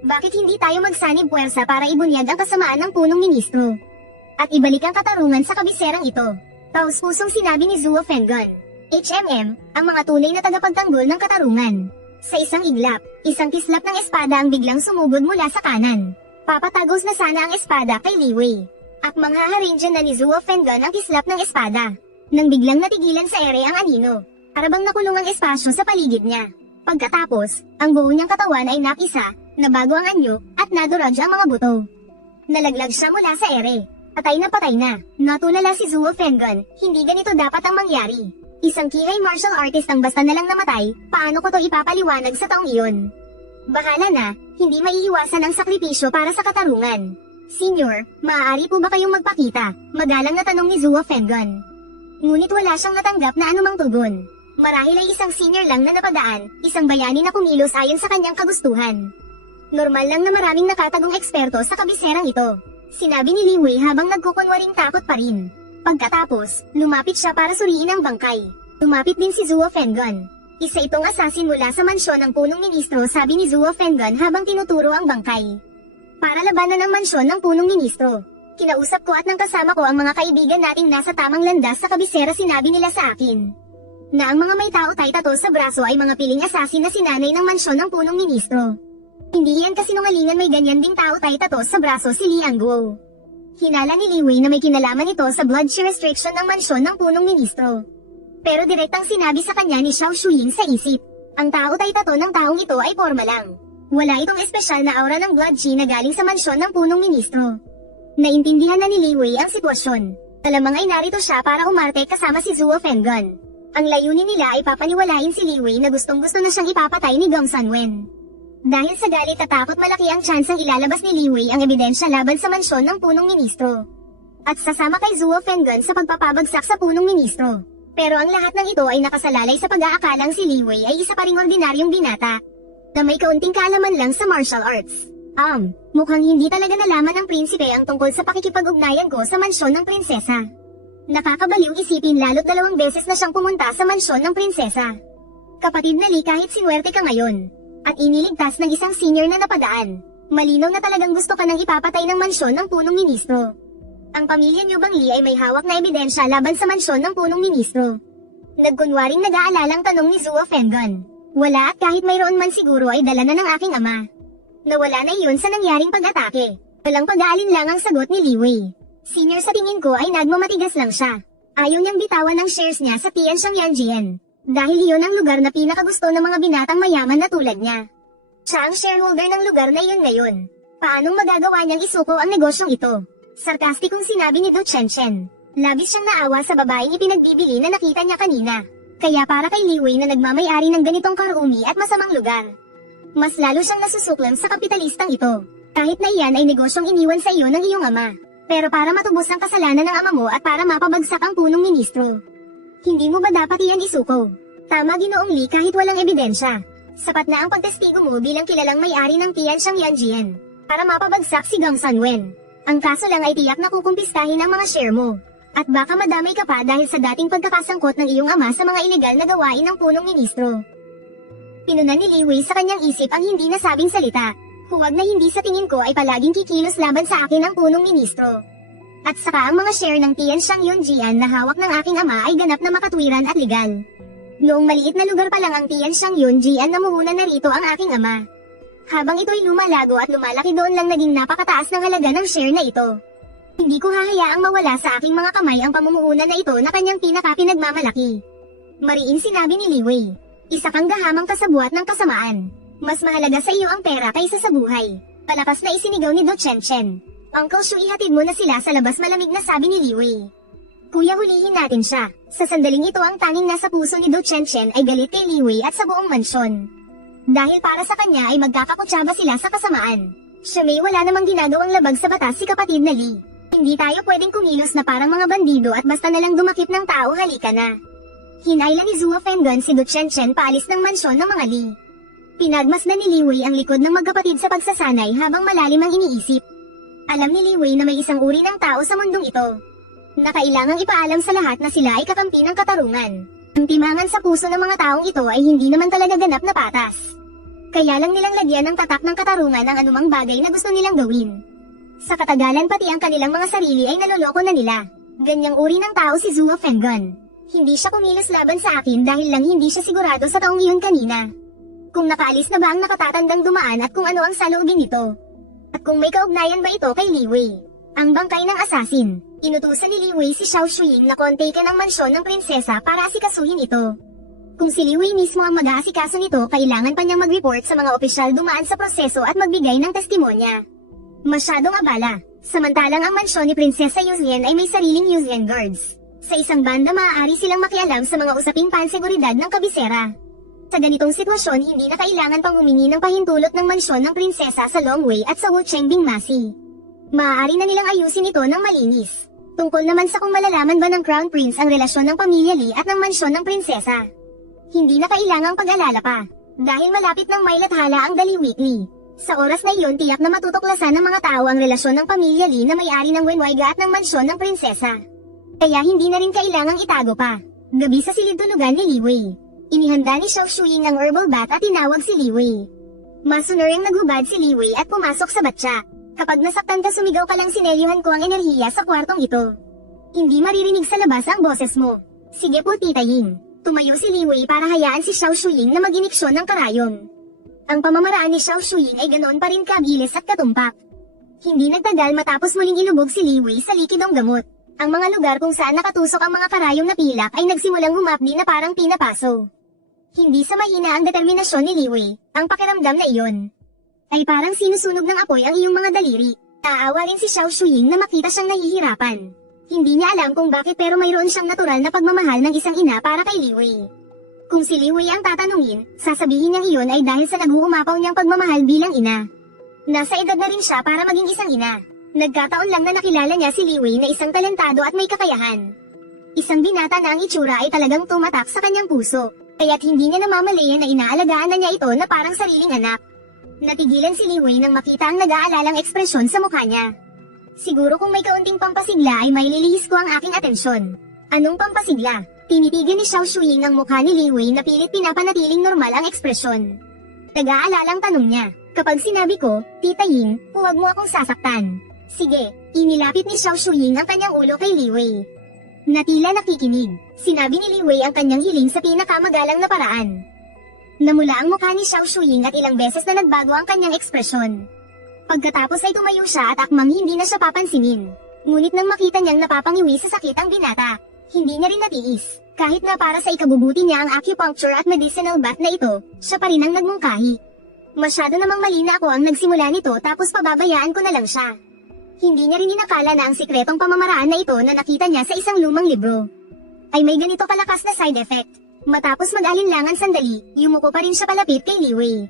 Bakit hindi tayo magsanib puwersa para ibunyag ang kasamaan ng punong ministro? At ibalik ang katarungan sa kabiserang ito. Taus-pusong sinabi ni Zuo Fenggan. HMM, ang mga tunay na tagapagtanggol ng katarungan. Sa isang iglap, isang kislap ng espada ang biglang sumugod mula sa kanan. Papatagos na sana ang espada kay Li Wei. At manghaharinjan na ni Zuo Fenggan ang kislap ng espada. Nang biglang natigilan sa ere ang anino. Para bang nakulong ang espasyo sa paligid niya. Pagkatapos, ang buo niyang katawan ay napisa, nabago ang anyo, at nadurog ang mga buto. Nalaglag siya mula sa ere. Patay na. Natulala si Zuo Fenggan, hindi ganito dapat ang mangyari. Isang kihai martial artist ang basta nalang namatay, paano ko to ipapaliwanag sa taong iyon? Bahala na, hindi maiiwasan ang sakripisyo para sa katarungan. Senior, maaari po ba kayong magpakita? Magalang na tanong ni Zuo Fenggan. Ngunit wala siyang natanggap na anumang tugon. Marahil ay isang senior lang na napadaan, isang bayani na kumilos ayon sa kanyang kagustuhan. Normal lang na maraming nakatagong eksperto sa kabiserang ito. Sinabi ni Li Wei habang nagkukunwaring takot pa rin. Pagkatapos, lumapit siya para suriin ang bangkay. Lumapit din si Zuo Fenggan. Isa itong asasin mula sa mansyon ng punong ministro, sabi ni Zuo Fenggan habang tinuturo ang bangkay. Para labanan ang mansyon ng punong ministro. Kinausap ko at nang kasama ko ang mga kaibigan nating nasa tamang landas sa kabisera, sinabi nila sa akin. Na ang mga may tao tay tato sa braso ay mga piling asasin na sinanay ng mansyon ng punong ministro. Hindi yan kasinungalingan, may ganyan ding tao tay tato sa braso si Liang Guo. Hinala ni Li Wei na may kinalaman ito sa blood chi restriction ng mansyon ng punong ministro. Pero direktang sinabi sa kanya ni Xiao Shuyin sa isip. Ang tao tay tato ng taong ito ay porma lang. Wala itong espesyal na aura ng blood chi na galing sa mansyon ng punong ministro. Naintindihan na ni Li Wei ang sitwasyon. Alamang ay narito siya para umarte kasama si Zuo Fenggan. Ang layunin nila ay papaniwalain si Li Wei na gustong-gusto na siyang ipapatay ni Gang Sanwen. Dahil sa galit at takot, malaki ang tsansang ilalabas ni Li Wei ang ebidensya laban sa mansyon ng punong ministro. At sasama kay Zuo Fenggan sa pagpapabagsak sa punong ministro. Pero ang lahat ng ito ay nakasalalay sa pag-aakalang si Li Wei ay isa pa ring ordinaryong binata na may kaunting kaalaman lang sa martial arts. Mukhang hindi talaga nalaman ng prinsipe ang tungkol sa pakikipag-ugnayan ko sa mansyon ng prinsesa. Nakakabaliw isipin lalo't 2 beses na siyang pumunta sa mansyon ng prinsesa. Kapatid na Lee, kahit sinuwerte ka ngayon, at iniligtas ng isang senior na napadaan, malinaw na talagang gusto ka nang ipapatay ng mansyon ng punong ministro. Ang pamilya niyo bang Lee ay may hawak na ebidensya laban sa mansyon ng punong ministro? Nagkunwaring nag-aalalang tanong ni Zuo Fengon. Wala, at kahit mayroon man siguro ay dala na ng aking ama. Nawala na iyon sa nangyaring pag-atake. Walang pag-aalinlang ang sagot ni Li Wei. Senior, sa tingin ko ay nagmamatigas lang siya. Ayaw niyang bitawan ng shares niya sa Tianxiang Yanjian. Dahil iyon ang lugar na pinakagusto ng mga binatang mayaman na tulad niya. Siya ang shareholder ng lugar na iyon ngayon. Paanong magagawa niyang isuko ang negosyong ito? Sarkastikong sinabi ni Du Chenchen. Labis siyang naawa sa babaeng ipinagbibili na nakita niya kanina. Kaya para kay Li Wei na nagmamay-ari ng ganitong karumi at masamang lugar, mas lalo siyang nasusuklam sa kapitalistang ito. Kahit na iyan ay negosyong iniwan sa iyo ng iyong ama. Pero para matubos ang kasalanan ng ama mo at para mapabagsak ang punong ministro, hindi mo ba dapat iyan isuko? Tama, Ginoong Lee, kahit walang ebidensya. Sapat na ang pagtestigo mo bilang kilalang may-ari ng Tianxiang Yanjian para mapabagsak si Gang Sanwen. Ang kaso lang ay tiyak na kukumpistahin ang mga share mo. At baka madamay ka pa dahil sa dating pagkakasangkot ng iyong ama sa mga ilegal na gawain ng punong ministro. Pinunan ni Li Wei sa kanyang isip ang hindi nasabing salita. Huwag na hindi sa tingin ko ay palaging kikilos laban sa akin ang punong ministro. At saka ang mga share ng Tianxiang Yanjian na hawak ng aking ama ay ganap na makatwiran at legal. Noong maliit na lugar pa lang ang Tianxiang Yanjian, namuhunan na rito ang aking ama. Habang ito'y lumalago at lumalaki, doon lang naging napakataas ng halaga ng share na ito. Hindi ko hahayaang mawala sa aking mga kamay ang pamumuhunan na ito na kanyang pinaka-pinagmamalaki. Mariin sinabi ni Li Wei. Isa kang gahamang kasabuat ng kasamaan. Mas mahalaga sa iyo ang pera kaysa sa buhay. Palakas na isinigaw ni Du Chenchen. Uncle Shu, ihatid mo na sila sa labas, malamig na sabi ni Li Wei. Kuya, hulihin natin siya. Sa sandaling ito ang tanging nasa puso ni Du Chenchen ay galit kay Li Wei at sa buong mansyon. Dahil para sa kanya ay magkakakutsaba sila sa kasamaan. Siya may wala namang ginagawang labag sa batas si kapatid na Li. Hindi tayo pwedeng kumilos na parang mga bandido at basta nalang dumakip ng tao, halika na. Hinayla ni Zuo Fengon si Du Chenchen paalis ng mansyon ng mga Li. Pinagmasdan ni Li Wei ang likod ng magkapatid sa pagsasanay habang malalim ang iniisip. Alam ni Li Wei na may isang uri ng tao sa mundong ito, na kailangang ipaalam sa lahat na sila ay kakampi ng katarungan. Ang timangan sa puso ng mga taong ito ay hindi naman talaga ganap na patas. Kaya lang nilang lagyan ng tatak ng katarungan ang anumang bagay na gusto nilang gawin. Sa katagalan pati ang kanilang mga sarili ay naloloko na nila. Ganyang uri ng tao si Zuo Fengon. Hindi siya kumilos laban sa akin dahil lang hindi siya sigurado sa taong iyon kanina. Kung nakaalis na ba ang nakatatandang dumaan at kung ano ang saloobin nito. At kung may kaugnayan ba ito kay Li Wei, ang bangkay ng asasin. Inutusan ni Li Wei si Xiao Shuing na kontakin ang mansyon ng prinsesa para asikasuhin ito. Kung si Li Wei mismo ang mag-aasikaso nito, kailangan pa niyang mag-report sa mga opisyal dumaan sa proseso at magbigay ng testimonya. Masyadong abala. Samantalang ang mansyon ni Prinsesa Yuzhen ay may sariling Yuzhen guards. Sa isang banda, maaari silang makialam sa mga usaping panseguridad ng kabisera. Sa ganitong sitwasyon, hindi na kailangan pang humingi ng pahintulot ng mansyon ng prinsesa sa Longwei at sa Wucheng Bingmasi. Maaari na nilang ayusin ito ng malinis. Tungkol naman sa kung malalaman ba ng Crown Prince ang relasyon ng pamilya Li at ng mansyon ng prinsesa, hindi na kailangang pag-alala pa. Dahil malapit ng may lathala ang Dali Weekly. Sa oras na iyon, tiyak na matutuklasan ng mga tao ang relasyon ng pamilya Li na may-ari ng Wenwaiga at ng mansyon ng prinsesa. Kaya hindi na rin kailangang itago pa. Gabi sa silid tulugan ni Li Wei. Inihanda ni Xiao Shuing ang herbal bath at tinawag si Li Wei. Masunuring naghubad si Li Wei at pumasok sa batya. Kapag nasaktan ka, sumigaw ka lang, sinelyuhan ko ang enerhiya sa kwartong ito. Hindi maririnig sa labas ang boses mo. Sige po, Tita Ying. Tumayo si Li Wei para hayaan si Xiao Shuing na mag-iniksyon ng karayom. Ang pamamaraan ni Xiao Shuing ay ganoon pa rin kabilis at katumpak. Hindi nagtagal matapos muling ilubog si Li Wei sa likidong gamot. Ang mga lugar kung saan nakatusok ang mga karayom na pilak ay nagsimulang humapdi na parang pinapaso. Hindi sa mahina ang determinasyon ni Li Wei, ang pakiramdam na iyon ay parang sinusunog ng apoy ang iyong mga daliri. Naawa rin si Xiao Shuing na makita siyang nahihirapan. Hindi niya alam kung bakit pero mayroon siyang natural na pagmamahal ng isang ina para kay Li Wei. Kung si Li Wei ang tatanungin, sasabihin niyang iyon ay dahil sa naguumapaw niyang pagmamahal bilang ina. Nasa edad na rin siya para maging isang ina. Nagkataon lang na nakilala niya si Li Wei na isang talentado at may kakayahan. Isang binata na ang itsura ay talagang tumatak sa kanyang puso. Kaya't hindi niya namamalayan na inaalagaan na niya ito na parang sariling anak. Natigilan si Li Wei nang makita ang nag-aalalang ekspresyon sa mukha niya. Siguro kung may kaunting pampasigla ay may lilihis ko ang aking atensyon. Anong pampasigla? Tinitigan ni Xiao Shuing ang mukha ni Li Wei na pilit pinapanatiling normal ang ekspresyon. Nag-aalalang tanong niya, kapag sinabi ko, Tita Ying, huwag mo akong sasaktan. Sige, inilapit ni Xiao Shuing ang kanyang ulo kay Li Wei. Natila nakikinig, sinabi ni Li Wei ang kanyang hiling sa pinakamagalang na paraan. Namula ang mukha ni Xiao Shuing at ilang beses na nagbago ang kanyang ekspresyon. Pagkatapos ay tumayo siya at akmang hindi na siya papansinin. Ngunit nang makita niyang napapangiwi sa sakit ang binata, hindi niya rin natiis. Kahit na para sa ikabubuti niya ang acupuncture at medicinal bath na ito, siya pa rin ang nagmungkahi. Masyado namang mali na ako ang nagsimula nito tapos pababayaan ko na lang siya. Hindi niya rin inakala na ang sikretong pamamaraan na ito na nakita niya sa isang lumang libro ay may ganito kalakas na side effect. Matapos mag-alinlangan sandali, yumuko pa rin siya palapit kay Li Wei.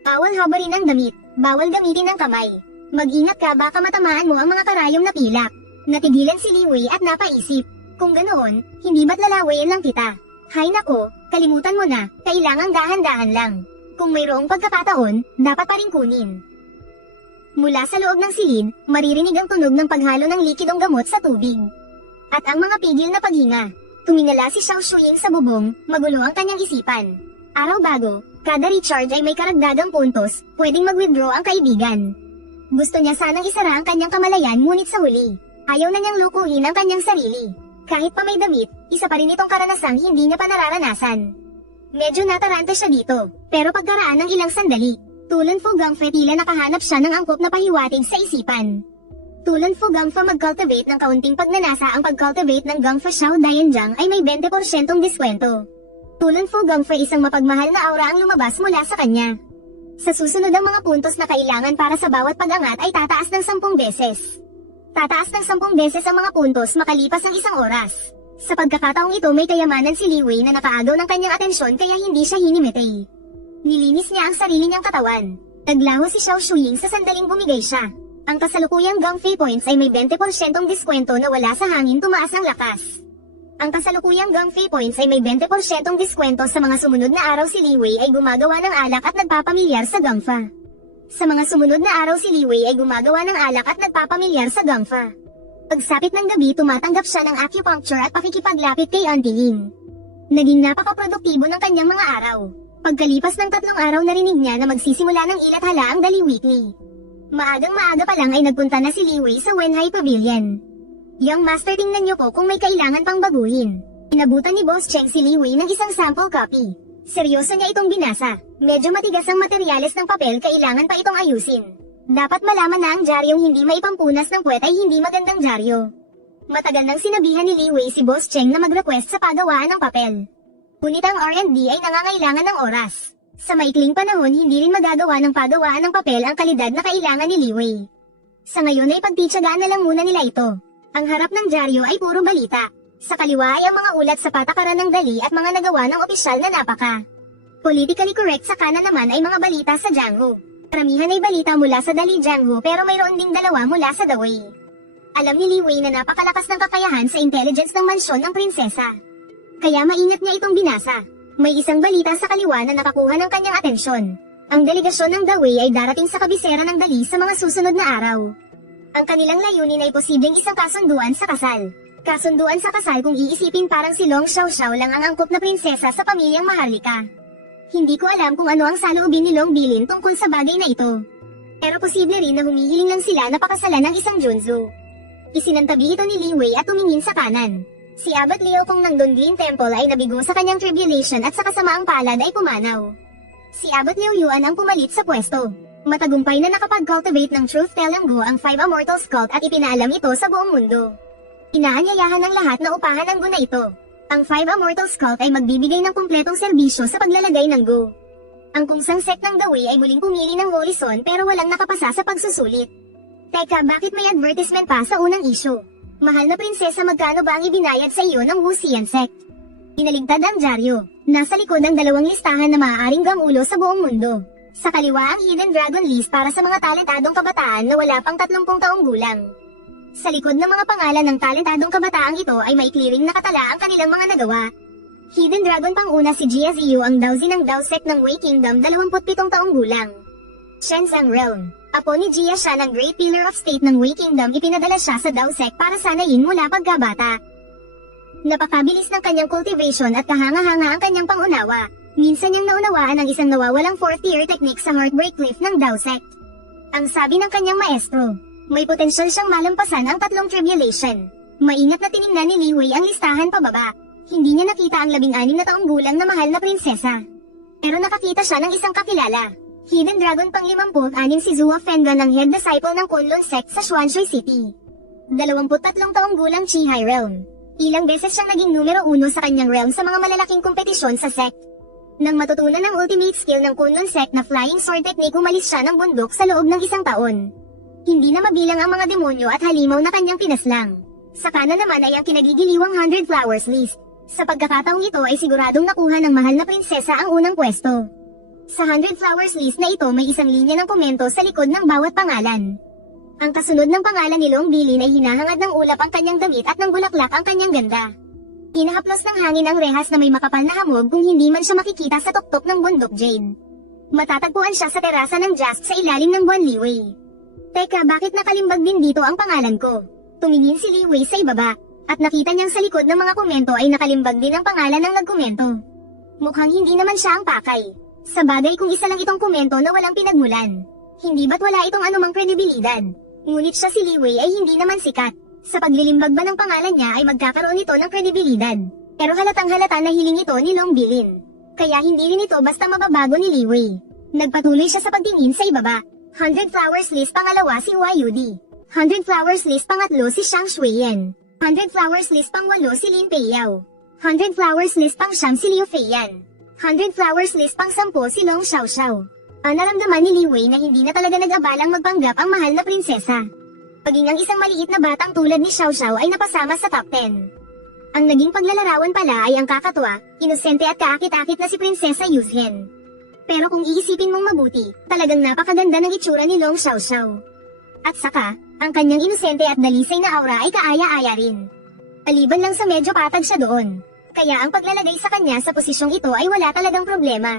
Bawal habarin ang damit, bawal gamitin ang kamay. Mag-ingat ka baka matamaan mo ang mga karayom na pilak. Natigilan si Li Wei at napaisip. Kung ganoon, hindi ba't lalawayin lang kita? Hay nako, kalimutan mo na, kailangang dahan-dahan lang. Kung mayroong pagkakataon, dapat pa rin kunin. Mula sa loob ng silid, maririnig ang tunog ng paghalo ng likidong gamot sa tubig. At ang mga pigil na paghinga. Tumingala si Xiao Shuing sa bubong, magulo ang kanyang isipan. Araw bago, kada recharge ay may karagdagang puntos, pwedeng mag-withdraw ang kaibigan. Gusto niya sanang isara ang kanyang kamalayan ngunit sa huli, ayaw na niyang lukuhin ang kanyang sarili. Kahit pa may damit, isa pa rin itong karanasang hindi niya pa nararanasan. Medyo nataranta siya dito, pero pagkaraan ng ilang sandali, Tulan Fu Gangfa tila nakahanap siya ng angkop na pahiwatig sa isipan. Tulan Fu Gangfa mag-cultivate ng kaunting pagnanasa ang pag-cultivate ng Gangfa Xiao Dianjiang ay may 20% diskwento. Tulan Fu Gangfa isang mapagmahal na aura ang lumabas mula sa kanya. Sa susunod ang mga puntos na kailangan para sa bawat pag-angat ay tataas ng 10 beses. Tataas ng 10 beses ang mga puntos makalipas ang isang oras. Sa pagkakataong ito may kayamanan si Li Wei na nakaagaw ng kanyang atensyon kaya hindi siya hinimitay. Nilinis niya ang sarili niyang katawan. Naglaho si Xiao Shuing sa sandaling bumigay siya. Ang kasalukuyang Gangfei points ay may 20% diskwento na wala sa hangin tumaas ang lakas. Ang kasalukuyang Gangfei points ay may 20% diskwento sa mga sumunod na araw si Li Wei ay gumagawa ng alak at nagpapamilyar sa Gangfa. Sa mga sumunod na araw si Li Wei ay gumagawa ng alak at nagpapamilyar sa Gangfa. Pagsapit ng gabi tumatanggap siya ng acupuncture at pakikipaglapit kay Auntie Ling. Naging napakaproduktibo ng kanyang mga araw. Pagkalipas ng 3 araw narinig niya na magsisimula ng ilathala ang Dali Weekly. Maagang maaga pa lang ay nagpunta na si Li Wei sa Wenhai Pavilion. Young Master, tingnan niyo po kung may kailangan pang baguhin. Inabutan ni Boss Cheng si Li Wei ng isang sample copy. Seryoso niya itong binasa. Medyo matigas ang materyales ng papel, kailangan pa itong ayusin. Dapat malaman na ang dyaryong hindi maipampunas ng puwet ay hindi magandang dyaryo. Matagal nang sinabihan ni Li Wei si Boss Cheng na mag-request sa paggawaan ng papel. Ngunit ang R&D ay nangangailangan ng oras. Sa maikling panahon hindi rin magagawa ng paggawaan ng papel ang kalidad na kailangan ni Li Wei. Sa ngayon ay pagtitsagaan na lang muna nila ito. Ang harap ng dyaryo ay puro balita. Sa kaliwa ay ang mga ulat sa patakaran ng dali at mga nagawa ng opisyal na napaka politically correct, sa kanan naman ay mga balita sa Jianghu. Karamihan ay balita mula sa Dali Jianghu pero mayroon ding 2 mula sa The Wei. Alam ni Li Wei na napakalakas ng kakayahan sa intelligence ng mansyon ng prinsesa. Kaya maingat niya itong binasa. May isang balita sa kaliwa na nakakuha ng kanyang atensyon. Ang delegasyon ng The Wei ay darating sa kabisera ng Dali sa mga susunod na araw. Ang kanilang layunin ay posibleng isang kasunduan sa kasal. Kasunduan sa kasal kung iisipin parang si Long Xiaoxiao lang ang angkop na prinsesa sa pamilyang Maharlika. Hindi ko alam kung ano ang saloobin ni Long Bilin tungkol sa bagay na ito. Pero posible rin na humihiling lang sila na pakasalan ng isang Junzu. Isinantabi ito ni Li Wei at tumingin sa kanan. Si Abat Liao Kong ng Donglin Temple ay nabigo sa kanyang tribulation at sa kasamaang palad ay pumanaw. Si Abat Liao Yuan ang pumalit sa pwesto. Matagumpay na nakapag-cultivate ng Truth Telling Gu ang 5 Immortals Cult at ipinaalam ito sa buong mundo. Inaanyayahan ng lahat na upahan ang Gu na ito. Ang 5 Immortals Cult ay magbibigay ng kumpletong serbisyo sa paglalagay ng Gu. Ang kungsang sect ng The Wei ay muling pumili ng Holy Son pero walang nakapasa sa pagsusulit. Teka, bakit may advertisement pa sa unang issue? Mahal na prinsesa, magkano ba ang ibinayad sa iyo ng Wuxian sect? Inaligtad ang dyaryo. Nasa likod ang 2 listahan na maaaring gamulo sa buong mundo. Sa kaliwa ang Hidden Dragon List para sa mga talentadong kabataan na wala pang 30 taong gulang. Sa likod ng mga pangalan ng talentadong kabataang ito ay maikli ring nakatala ang kanilang mga nagawa. Hidden Dragon pang-una si Jia Ziyu, ang Daozi ng Dao Sect ng Wei Kingdom, 27 taong gulang. Shenzang Realm. Apo ni Jia siya ng Great Pillar of State ng Wei Kingdom, ipinadala siya sa Dao Sect para sanayin mula pagkabata. Napakabilis ng kanyang cultivation at kahanga-hanga ang kanyang pangunawa. Minsan niyang naunawaan ang isang nawawalang 4th year technique sa Heartbreak Cliff ng Dao Sect. Ang sabi ng kanyang maestro, may potensyal siyang malampasan ang 3 tribulation. Maingat na tiningnan ni Li Wei ang listahan pababa. Hindi niya nakita ang 16 na taong gulang na mahal na prinsesa. Pero nakakita siya ng isang kakilala. Hidden Dragon pang 56 si Zhuo Fenggan ng head disciple ng Kunlun Sect sa Xuanzhui City. 23 taong gulang Chi Hai Realm. Ilang beses siyang naging numero 1 sa kanyang realm sa mga malalaking kompetisyon sa sect. Nang matutunan ang ultimate skill ng Kunlun Sect na Flying Sword Technique, umalis siya ng bundok sa loob ng 1 taon. Hindi na mabilang ang mga demonyo at halimaw na kanyang pinaslang. Sa kanan naman ay ang kinagigiliwang 100 Flowers List. Sa pagkakataong ito ay siguradong nakuha ng mahal na prinsesa ang unang pwesto. Sa 100 Flowers List na ito may isang linya ng komento sa likod ng bawat pangalan. Ang kasunod ng pangalan ni Long Bilin ay hinahangad ng ulap ang kanyang damit at ng bulaklak ang kanyang ganda. Inahaplos ng hangin ang rehas na may makapal na hamog kung hindi man siya makikita sa tuktok ng bundok Jade. Matatagpuan siya sa terasa ng Just sa ilalim ng buwan Li Wei. Teka, bakit nakalimbag din dito ang pangalan ko? Tumingin si Li Wei sa ibaba, at nakita niyang sa likod ng mga komento ay nakalimbag din ang pangalan ng nagkomento. Mukhang hindi naman siya ang pakay. Sa bagay kung isa lang itong komento na walang pinagmulan. Hindi ba't wala itong anumang kredibilidad? Ngunit siya si Li Wei ay hindi naman sikat. Sa paglilimbag ba ng pangalan niya ay magkakaroon ito ng kredibilidad. Pero halatang halata na hiling ito ni Long Bilin. Kaya hindi rin ito basta mababago ni Li Wei. Nagpatuloy siya sa pagtingin sa ibaba. 100 Flowers List pangalawa si Hua Yudi. 100 Flowers List pangatlo si Shang Shuiyan. 100 Flowers List pangwalo si Lin Peiyao. 100 Flowers List pang siyam si Liu Feiyan. 100 Flowers List pang 10 si Long Xiaoxiao. Naramdaman ni Li Wei na hindi na talaga nag-abalang magpanggap ang mahal na prinsesa. Paging ang isang maliit na batang tulad ni Xiaoxiao ay napasama sa top 10. Ang naging paglalarawan pala ay ang kakatwa, inosente at kaakit-akit na si Prinsesa Yuzhen. Pero kung iisipin mong mabuti, talagang napakaganda ng itsura ni Long Xiaoxiao. At saka, ang kanyang inosente at dalisay na aura ay kaaya-aya rin. Aliban lang sa medyo patag siya doon. Kaya ang paglalagay sa kanya sa posisyong ito ay wala talagang problema.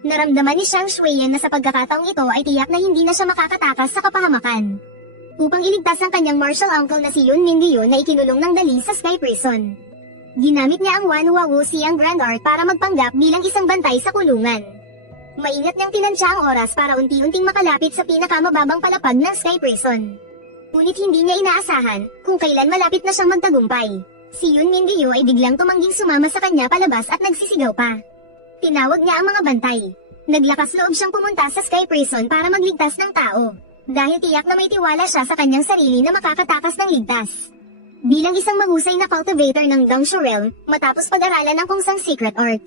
Naramdaman ni Shang Shuiyan na sa pagkakataong ito ay tiyak na hindi na siya makakatakas sa kapahamakan. Upang iligtas ang kanyang martial uncle na si Yun Mingyu na ikinulong ng dali sa Sky Prison. Ginamit niya ang Wan Hua Wu Siang Grand Art para magpanggap bilang isang bantay sa kulungan. Maingat niyang tinansya ang oras para unti-unting makalapit sa pinakamababang palapag ng Sky Prison. Ngunit hindi niya inaasahan kung kailan malapit na siyang magtagumpay. Si Yun Mingyu ay biglang tumangging sumama sa kanya palabas at nagsisigaw pa. Tinawag niya ang mga bantay. Naglakas loob siyang pumunta sa Sky Prison para magligtas ng tao. Dahil tiyak na may tiwala siya sa kanyang sarili na makakatakas ng ligtas. Bilang isang mahusay na cultivator ng Dangshu Realm, matapos pag-aralan ng kung sang secret art,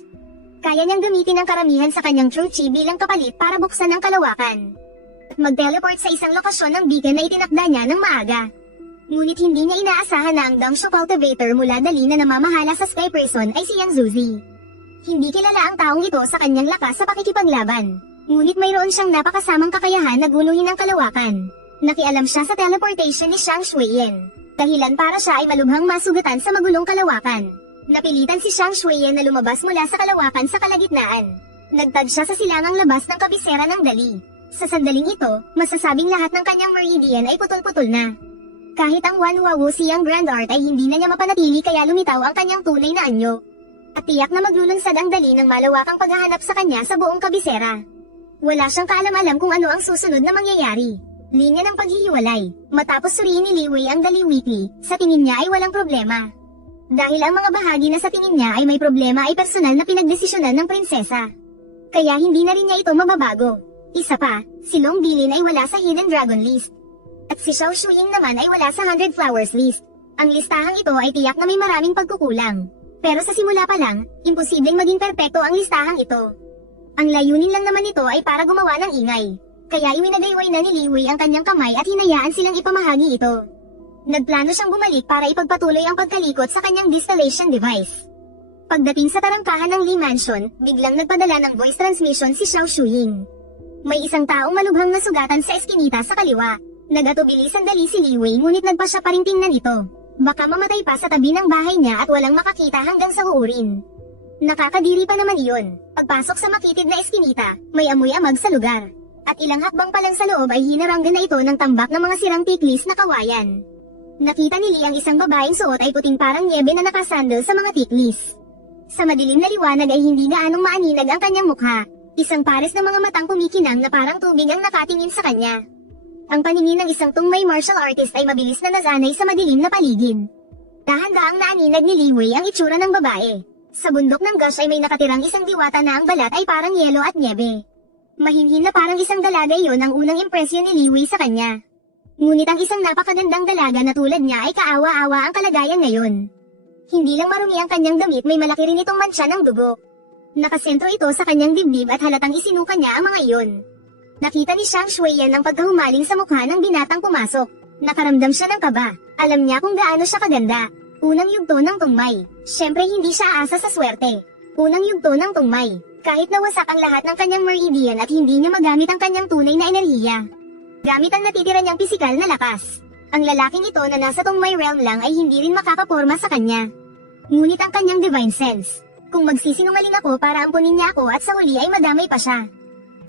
kaya niyang gamitin ang karamihan sa kanyang true chi bilang kapalit para buksan ang kalawakan. At mag-teleport sa isang lokasyon ng beacon na itinakda niya ng maaga. Ngunit hindi niya inaasahan na ang Dangshu cultivator mula dali na namamahala sa Sky Prison ay si Yang Zuzi. Hindi kilala ang taong ito sa kanyang lakas sa pakikipaglaban. Ngunit mayroon siyang napakasamang kakayahan na guluhin ang kalawakan. Nakialam siya sa teleportation ni Shang Shuiyan. Dahilan para siya ay malubhang masugatan sa magulong kalawakan. Napilitan si Shang Shuiyan na lumabas mula sa kalawakan sa kalagitnaan. Nagtag siya sa silangang labas ng kabisera ng dali. Sa sandaling ito, masasabing lahat ng kanyang meridian ay putol-putol na. Kahit ang Wan Hua Wu Siang Grand Art ay hindi na niya mapanatili kaya lumitaw ang kanyang tunay na anyo. At tiyak na maglulunsad ang dali ng malawakang paghahanap sa kanya sa buong kabisera. Wala siyang kaalam-alam kung ano ang susunod na mangyayari. Linya ng paghihiwalay. Matapos suriin ni Li Wei ang dali weekly, sa tingin niya ay walang problema. Dahil ang mga bahagi na sa tingin niya ay may problema ay personal na pinagdesisyonan ng prinsesa. Kaya hindi na rin niya ito mababago. Isa pa, si Long Bilin ay wala sa Hidden Dragon List. At si Xiao Shuing naman ay wala sa 100 Flowers List. Ang listahang ito ay tiyak na may maraming pagkukulang. Pero sa simula pa lang, imposibleng maging perpekto ang listahang ito. Ang layunin lang naman ito ay para gumawa ng ingay. Kaya iwinagayway na ni Li Wei ang kanyang kamay at hinayaan silang ipamahagi ito. Nagplano siyang bumalik para ipagpatuloy ang pagkalikot sa kanyang distillation device. Pagdating sa tarangkahan ng Li Mansion, biglang nagpadala ng voice transmission si Xiao Shuing. May isang taong malubhang nasugatan sa eskinita sa kaliwa. Nagatubili sandali si Li Wei ngunit nagpa siya pa ring tingnan ito. Baka mamatay pa sa tabi ng bahay niya at walang makakita hanggang sa uurin. Nakakadiri pa naman iyon. Pagpasok sa makitid na eskinita, may amoy-amag sa lugar. At ilang hakbang pa lang sa loob ay hinaranggan na ito ng tambak ng mga sirang tiklis na kawayan. Nakita ni Lee ang isang babaeng suot ay puting parang niebe na nakasandal sa mga tiklis. Sa madilim na liwanag ay hindi gaanong maaninag ang kanyang mukha. Isang pares ng mga matang kumikinang na parang tubig ang nakatingin sa kanya. Ang paningin ng isang tungmay martial artist ay mabilis na nasanay sa madilim na paligid. Dahan-daang naaninag ni Li Wei ang itsura ng babae. Sa bundok ng Gush ay may nakatirang isang diwata na ang balat ay parang yelo at niebe. Mahinhin na parang isang dalaga iyon ang unang impresyon ni Li Wei sa kanya. Ngunit ang isang napakagandang dalaga na tulad niya ay kaawa-awa ang kalagayan ngayon. Hindi lang marumi ang kanyang damit, may malaki rin itong mantsa ng dugo. Nakasentro ito sa kanyang dibdib at halatang isinuka niya ang mga iyon. Nakita ni Shang Xueyan ang pagkahumaling sa mukha ng binatang pumasok. Nakaramdam siya ng kaba. Alam niya kung gaano siya kaganda. Unang yugto ng tungmay. Siyempre hindi siya aasa sa swerte. Unang yugto ng tungmay. Kahit nawasak ang lahat ng kanyang meridian at hindi niya magamit ang kanyang tunay na enerhiya. Gamit ang natitira niyang pisikal na lakas. Ang lalaking ito na nasa tungmay realm lang ay hindi rin makakaporma sa kanya. Ngunit ang kanyang divine sense. Kung magsisinungaling ako para ampunin niya ako at sa huli ay madamay pa siya.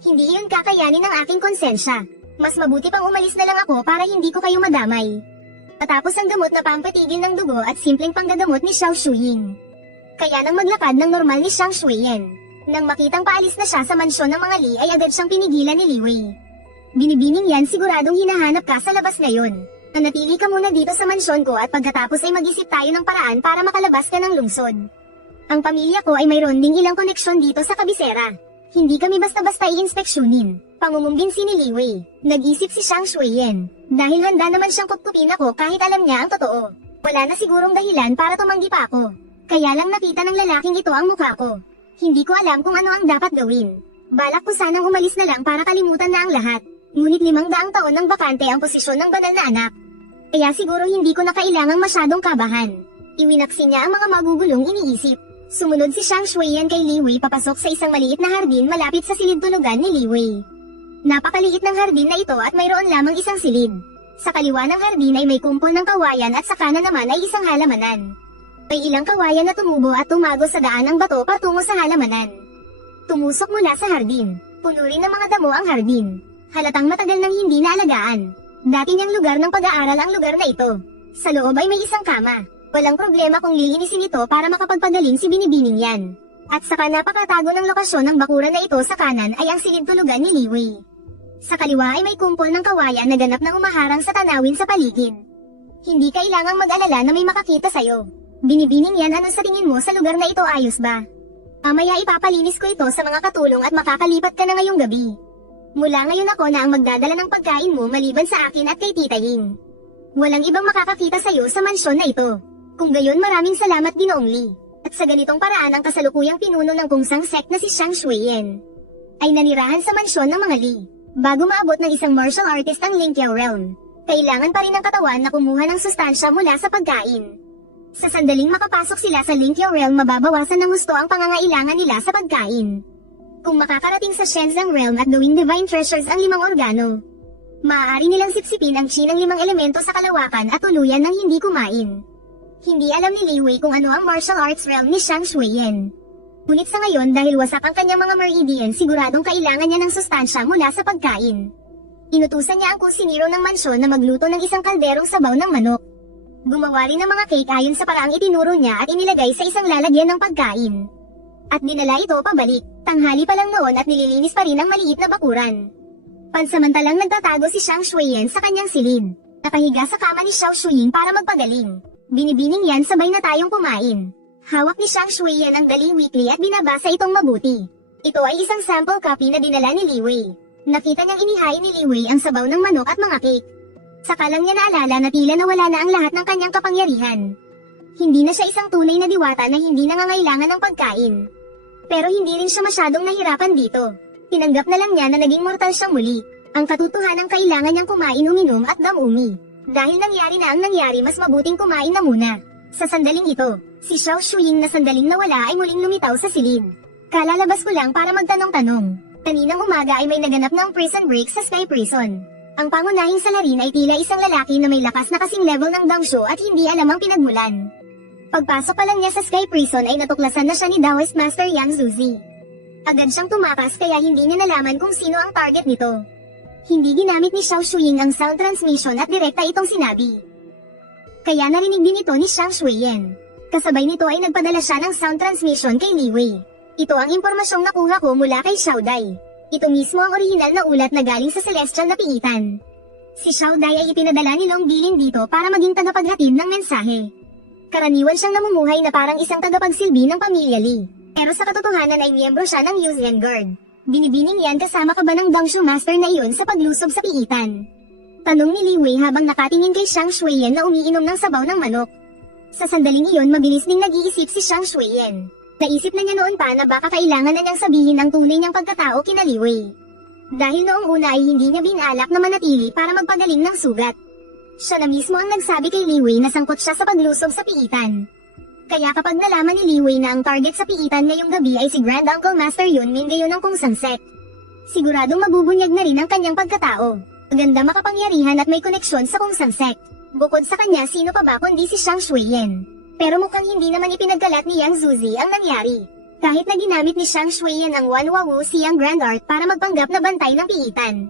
Hindi iyon kakayanin ng aking konsensya. Mas mabuti pang umalis na lang ako para hindi ko kayo madamay. Patapos ang gamot na pampatigil ng dugo at simpleng panggagamot ni Xiao Shuying. Kaya nang maglakad ng normal ni Shang Xueyan. Nang makitang paalis na siya sa mansyon ng mga Li ay agad siyang pinigilan ni Li Wei. Binibining yan, siguradong hinahanap ka sa labas ngayon. Nanatili ka muna dito sa mansyon ko at pagkatapos ay mag-isip tayo ng paraan para makalabas ka ng lungsod. Ang pamilya ko ay mayroon ding ilang koneksyon dito sa kabisera. Hindi kami basta-basta i-inspeksyonin. Pangungumbinsi ni Li Wei. Nag-isip si Shang Xueyan. Dahil handa naman siyang kupkupin ako kahit alam niya ang totoo. Wala na sigurong dahilan para tumanggi pa ako. Kaya lang nakita ng lalaking ito ang mukha ko. Hindi ko alam kung ano ang dapat gawin. Balak ko sanang umalis na lang para kalimutan na ang lahat. Ngunit 500 taon ng bakante ang posisyon ng banal na anak. Kaya siguro hindi ko na kailangang masyadong kabahan. Iwinaksin niya ang mga magugulong iniisip. Sumunod si Shang Xueyan kay Li Wei papasok sa isang maliit na hardin malapit sa silid tulugan ni Li Wei. Napakaliit ng hardin na ito at mayroon lamang isang silid. Sa kaliwa ng hardin ay may kumpol ng kawayan at sa kanan naman ay isang halamanan. May ilang kawayan na tumubo at tumago sa daan ng bato patungo sa halamanan. Tumusok mula sa hardin. Puno rin ng mga damo ang hardin. Halatang matagal nang hindi naalagaan. Dati niyang lugar ng pag-aaral ang lugar na ito. Sa loob ay may isang kama. Walang problema kung lilinisin ito para makapagpagaling si Binibining yan. At saka napakatago ng lokasyon ng bakuran na ito sa kanan ay ang silid tulugan ni Li Wei. Sa kaliwa ay may kumpol ng kawayan na ganap na umaharang sa tanawin sa paligid. Hindi kailangang mag-alala na may makakita sa'yo. Binibining yan, ano sa tingin mo sa lugar na ito, ayos ba? Mamaya ipapalinis ko ito sa mga katulong at makakalipat ka na ngayong gabi. Mula ngayon ako na ang magdadala ng pagkain mo maliban sa akin at kay Tita Ying. Walang ibang makakakita sa'yo sa mansyon na ito. Kung gayon maraming salamat Ginoong Li. At sa ganitong paraan ang kasalukuyang pinuno ng kungsang sect na si Shang Xueyan ay nanirahan sa mansyon ng mga Li. Bago maabot ng isang martial artist ang Lingqiao Realm, kailangan pa rin ng katawan na kumuha ng sustansya mula sa pagkain. Sa sandaling makapasok sila sa Lingqiao Realm mababawasan ng husto ang pangangailangan nila sa pagkain. Kung makakarating sa Shenzhen Realm at gawing divine treasures ang 5 organo, maaari nilang sipsipin ang chi ng 5 elemento sa kalawakan at tuluyan ng hindi kumain. Hindi alam ni Li Wei kung ano ang martial arts realm ni Shang Xueyan. Ngunit sa ngayon dahil wasak ang kanyang mga meridian siguradong kailangan niya ng sustansya mula sa pagkain. Inutusan niya ang kusinero ng mansyon na magluto ng isang kalderong sabaw ng manok. Gumawa rin ng mga cake ayon sa paraang itinuro niya at inilagay sa isang lalagyan ng pagkain. At dinala ito pabalik. Tanghali pa lang noon at nililinis pa rin ang maliit na bakuran. Pansamantalang nagtatago si Shang Xueyan sa kanyang silid. Nakahiga sa kama ni Xiao Shuying para magpagaling. Binibining yan, sabay na tayong kumain. Hawak ni Shang Xueyan ang Dali Weekly at binabasa itong mabuti. Ito ay isang sample copy na dinala ni Li Wei. Nakita niyang inihain ni Li Wei ang sabaw ng manok at mga cake. Saka lang niya naalala na tila nawala na ang lahat ng kanyang kapangyarihan. Hindi na siya isang tunay na diwata na hindi nangangailangan ng pagkain. Pero hindi rin siya masyadong nahirapan dito. Tinanggap na lang niya na naging mortal siyang muli. Ang katotohanan kailangan niyang kumain, uminom at damumi. Dahil nangyari na ang nangyari, mas mabuting kumain na muna. Sa sandaling ito, si Xiao Shuying na sandaling nawala ay muling lumitaw sa silid. Kalalabas ko lang para magtanong-tanong. Kaninang umaga ay may naganap ng prison break sa Sky Prison. Ang pangunahing salarin ay tila isang lalaki na may lakas na kasing level ng Dangshu at hindi alam ang pinagmulan. Pagpasok pa lang niya sa Sky Prison ay natuklasan na siya ni Taoist Master Yang Zuzi. Agad siyang tumakas kaya hindi niya nalaman kung sino ang target nito. Hindi ginamit ni Xiao Shuying ang sound transmission at direkta itong sinabi. Kaya narinig din ito ni Xiang Shuiyan. Kasabay nito ay nagpadala siya ng sound transmission kay Li Wei. Ito ang impormasyong nakuha ko mula kay Xiao Dai. Ito mismo ang orihinal na ulat na galing sa celestial na piitan. Si Xiao Dai ay ipinadala ni Long Bilin dito para maging tagapaghatid ng mensahe. Karaniwan siyang namumuhay na parang isang tagapagsilbi ng pamilya Li. Pero sa katotohanan ay miyembro siya ng Yuuzhan Guard. Binibining yan kasama ka ba ng Dangshu Master na iyon sa paglusob sa piitan? Tanong ni Li Wei habang nakatingin kay Xiang Shuiyan na umiinom ng sabaw ng manok. Sa sandaling iyon mabilis ding nag-iisip si Xiang Shuiyan. Naisip na niya noon pa na baka kailangan na niyang sabihin ang tunay niyang pagkatao kina Li Wei. Dahil noong una ay hindi niya binalak na manatili para magpagaling ng sugat. Siya na mismo ang nagsabi kay Li Wei na sangkot siya sa paglusob sa piitan. Kaya kapag nalaman ni Li Wei na ang target sa piitan ngayong gabi ay si Grand Uncle Master Yun Mingayo ng Kungsang Sect, siguradong mabubunyag na rin ang kanyang pagkatao. Maganda makapangyarihan at may koneksyon sa Kungsang Sect. Bukod sa kanya sino pa ba kundi si Xiang Shuiyan. Pero mukhang hindi naman ipinagkalat ni Yang Zuzi ang nangyari. Kahit na ginamit ni Xiang Shuiyan ang Wanwawu siyang Grand Art para magpanggap na bantay ng piitan.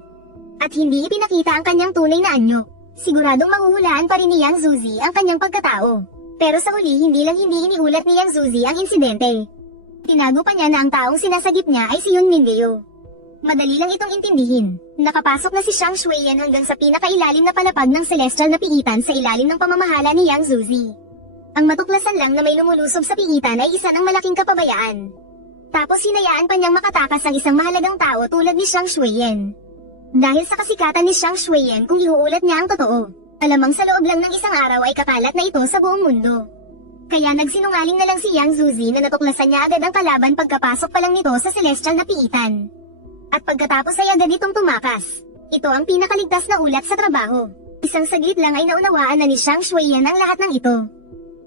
At hindi ipinakita ang kanyang tunay na anyo. Siguradong mahuhulaan pa rin ni Yang Zuzi ang kanyang pagkatao. Pero sa huli hindi iniulat ni Yang Zuzi ang insidente. Tinago pa niya na ang taong sinasagip niya ay si Yun Mingayo. Madali lang itong intindihin. Nakapasok na si Xiang Shuiyan hanggang sa pinakailalim na palapag ng celestial na piitan sa ilalim ng pamamahala ni Yang Zuzi. Ang matuklasan lang na may lumulusob sa piitan ay isa ng malaking kapabayaan. Tapos hinayaan pa niyang makatakas ang isang mahalagang tao tulad ni Xiang Shuiyan. Dahil sa kasikatan ni Xiang Shuiyan kung iuulat niya ang totoo, alamang sa loob lang ng isang araw ay kakalat na ito sa buong mundo. Kaya nagsinungaling na lang si Yang Zuzi na natuklasan niya agad ang kalaban pagkapasok pa lang nito sa celestial na piitan. At pagkatapos ay agad itong tumakas. Ito ang pinakaligtas na ulat sa trabaho. Isang saglit lang ay naunawaan na ni Xiang Shuiyan ang lahat ng ito.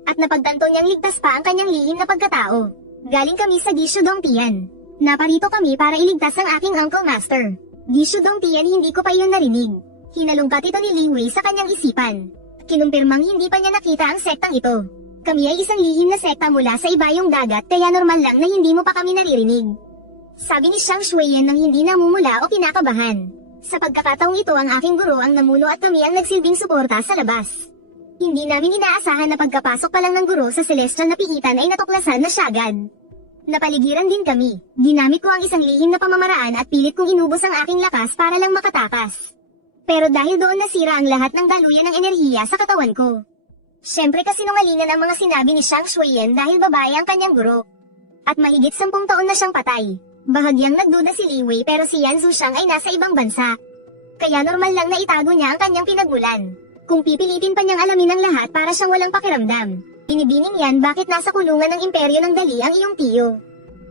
At napagtanto niyang ligtas pa ang kanyang lihim na pagkatao. Galing kami sa Gishu Dongtian. Naparito kami para iligtas ang aking Uncle Master. Gishu Dongtian hindi ko pa iyon narinig. Hinalungkat ito ni Li Wei sa kanyang isipan. Kinumpirmang hindi pa niya nakita ang sektang ito. Kami ay isang lihim na sekta mula sa ibayong dagat kaya normal lang na hindi mo pa kami naririnig. Sabi ni Xiang Shuiyan nang hindi namumula o kinakabahan. Sa pagkakataong ito ang aking guro ang namuno at kami ang nagsilbing suporta sa labas. Hindi namin inaasahan na pagkapasok pa lang ng guro sa celestial na piitan ay natuklasan na siya agad. Napaligiran din kami. Ginamit ko ang isang lihim na pamamaraan at pilit kong inubos ang aking lakas para lang makatakas. Pero dahil doon nasira ang lahat ng daluyan ng enerhiya sa katawan ko. Siyempre kasinungalingan ang mga sinabi ni Xiang Shuiyan dahil babae ang kanyang guro. At mahigit 10 taon na siyang patay. Bahagyang nagduda si Li Wei pero si Yan Zuxiang ay nasa ibang bansa. Kaya normal lang na itago niya ang kanyang pinagmulan. Kung pipilitin pa niyang alamin ang lahat para siyang walang pakiramdam. Inibining yan bakit nasa kulungan ng imperyo ng dali ang iyong tiyo.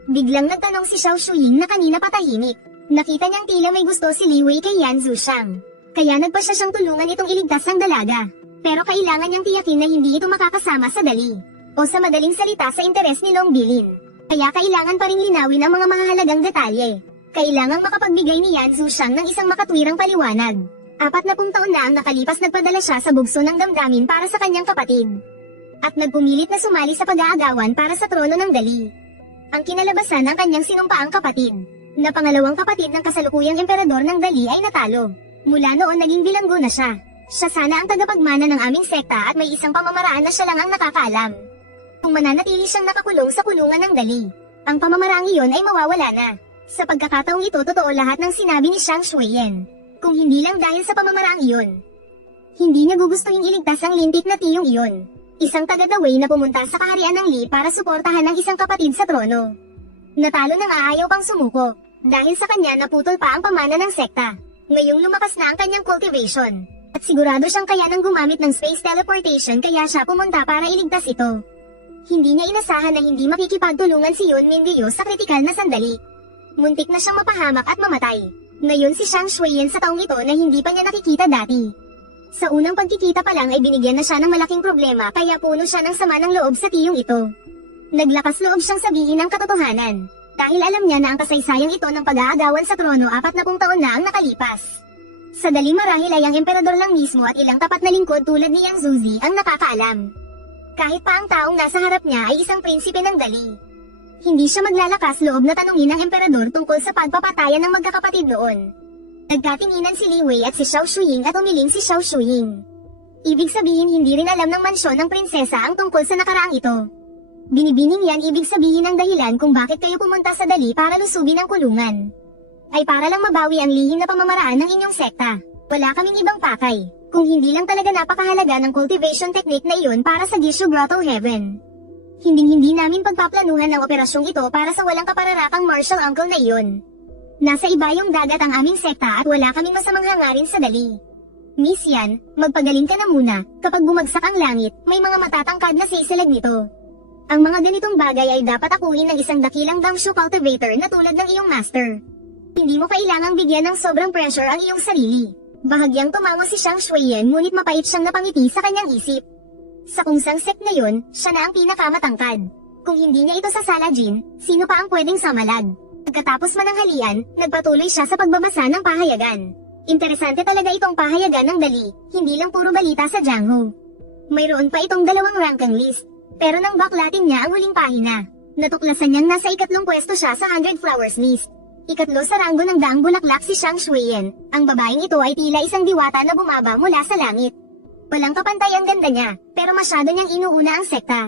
Biglang nagtanong si Xiao Shuiying na kanina patahimik. Nakita niyang tila may gusto si Li Wei kay Yan Zuxiang. Kaya nagpa siya siyang tulungan itong iligtas ang dalaga. Pero kailangan niyang tiyakin na hindi ito makakasama sa dali. O sa madaling salita sa interes ni Long Bilin. Kaya kailangan pa rin linawin ang mga mahalagang detalye. Kailangang makapagbigay ni Yan Zuxiang ng isang makatwirang paliwanag. 40 taon na ang nakalipas nagpadala siya sa bugso ng damdamin para sa kanyang kapatid. At nagpumilit na sumali sa pag-aagawan para sa trono ng dali. Ang kinalabasan ng kanyang sinumpaang kapatid, na pangalawang kapatid ng kasalukuyang emperador ng dali ay natalo. Mula noon naging bilanggo na siya. Siya sana ang tagapagmana ng aming sekta at may isang pamamaraan na siya lang ang nakakaalam. Kung mananatili siyang nakakulong sa kulungan ng dali, ang pamamaraang iyon ay mawawala na. Sa pagkakataong ito totoo lahat ng sinabi ni Xiang Shuiyan. Kung hindi lang dahil sa pamamaraang iyon. Hindi niya gugustuhin iligtas ang lintik na tiyong iyon. Isang taga-daway na pumunta sa kaharian ng Li para suportahan ang isang kapatid sa trono. Natalo nang aayaw pang sumuko. Dahil sa kanya naputol pa ang pamana ng sekta. Ngayong lumakas na ang kanyang cultivation. At sigurado siyang kaya nang gumamit ng space teleportation kaya siya pumunta para iligtas ito. Hindi niya inasahan na hindi makikipagtulungan si Yun Mingayo sa kritikal na sandali. Muntik na siyang mapahamak at mamatay. Ngayon si Xiang Shuiyan sa taong ito na hindi pa niya nakikita dati. Sa unang pagkikita pa lang ay binigyan na siya ng malaking problema kaya puno siya ng sama ng loob sa tiyong ito. Naglakas loob siyang sabihin ang katotohanan. Dahil alam niya na ang kasaysayang ito ng pag-aagawan sa trono 40 taon na ang nakalipas. Sa dali marahil ay ang emperador lang mismo at ilang tapat na lingkod tulad ni Yang Zuzi ang nakakaalam. Kahit pa ang taong nasa harap niya ay isang prinsipe ng dali. Hindi siya maglalakas loob na tanungin ang emperador tungkol sa pagpapatayan ng magkakapatid noon. Nagkatinginan si Li Wei at si Xiao Shuiying at umiling si Xiao Shuiying. Ibig sabihin hindi rin alam ng mansyon ng prinsesa ang tungkol sa nakaraang ito. Binibining yan ibig sabihin ang dahilan kung bakit kayo pumunta sa Dali para lusubin ang kulungan. Ay para lang mabawi ang lihim na pamamaraan ng inyong sekta. Wala kaming ibang pakay, kung hindi lang talaga napakahalaga ng cultivation technique na iyon para sa Gishu Grotto Heaven. Hinding-hindi namin pagpaplanuhan ang operasyong ito para sa walang kapararakang martial uncle na iyon. Nasa ibayong dagat ang aming sekta at wala kaming masamang hangarin sa Dali. Miss Yan, magpagaling ka na muna, kapag bumagsak ang langit, may mga matatangkad na sisilag nito. Ang mga ganitong bagay ay dapat akuin ng isang dakilang Damshu cultivator na tulad ng iyong master. Hindi mo kailangang bigyan ng sobrang pressure ang iyong sarili. Bahagyang tumango si Xiang Shuiyan ngunit mapait siyang napangiti sa kanyang isip. Sa kungsang sect na yun, siya na ang pinakamatangkad. Kung hindi niya ito sa Salajin, sino pa ang pwedeng samalag? Pagkatapos mananghalian, nagpatuloy siya sa pagbabasa ng pahayagan. Interesante talaga itong pahayagan ng Dali, hindi lang puro balita sa Jianghu. Mayroon pa itong 2 ranking list, pero nang baklatin niya ang huling pahina, natuklasan niyang nasa 3 pwesto siya sa 100 flowers list. 3 sa ranggo ng daang bulaklak si Xiang Shuiyan, ang babaeng ito ay tila isang diwata na bumaba mula sa langit. Walang kapantay ang ganda niya, pero masyado niyang inuuna ang sekta.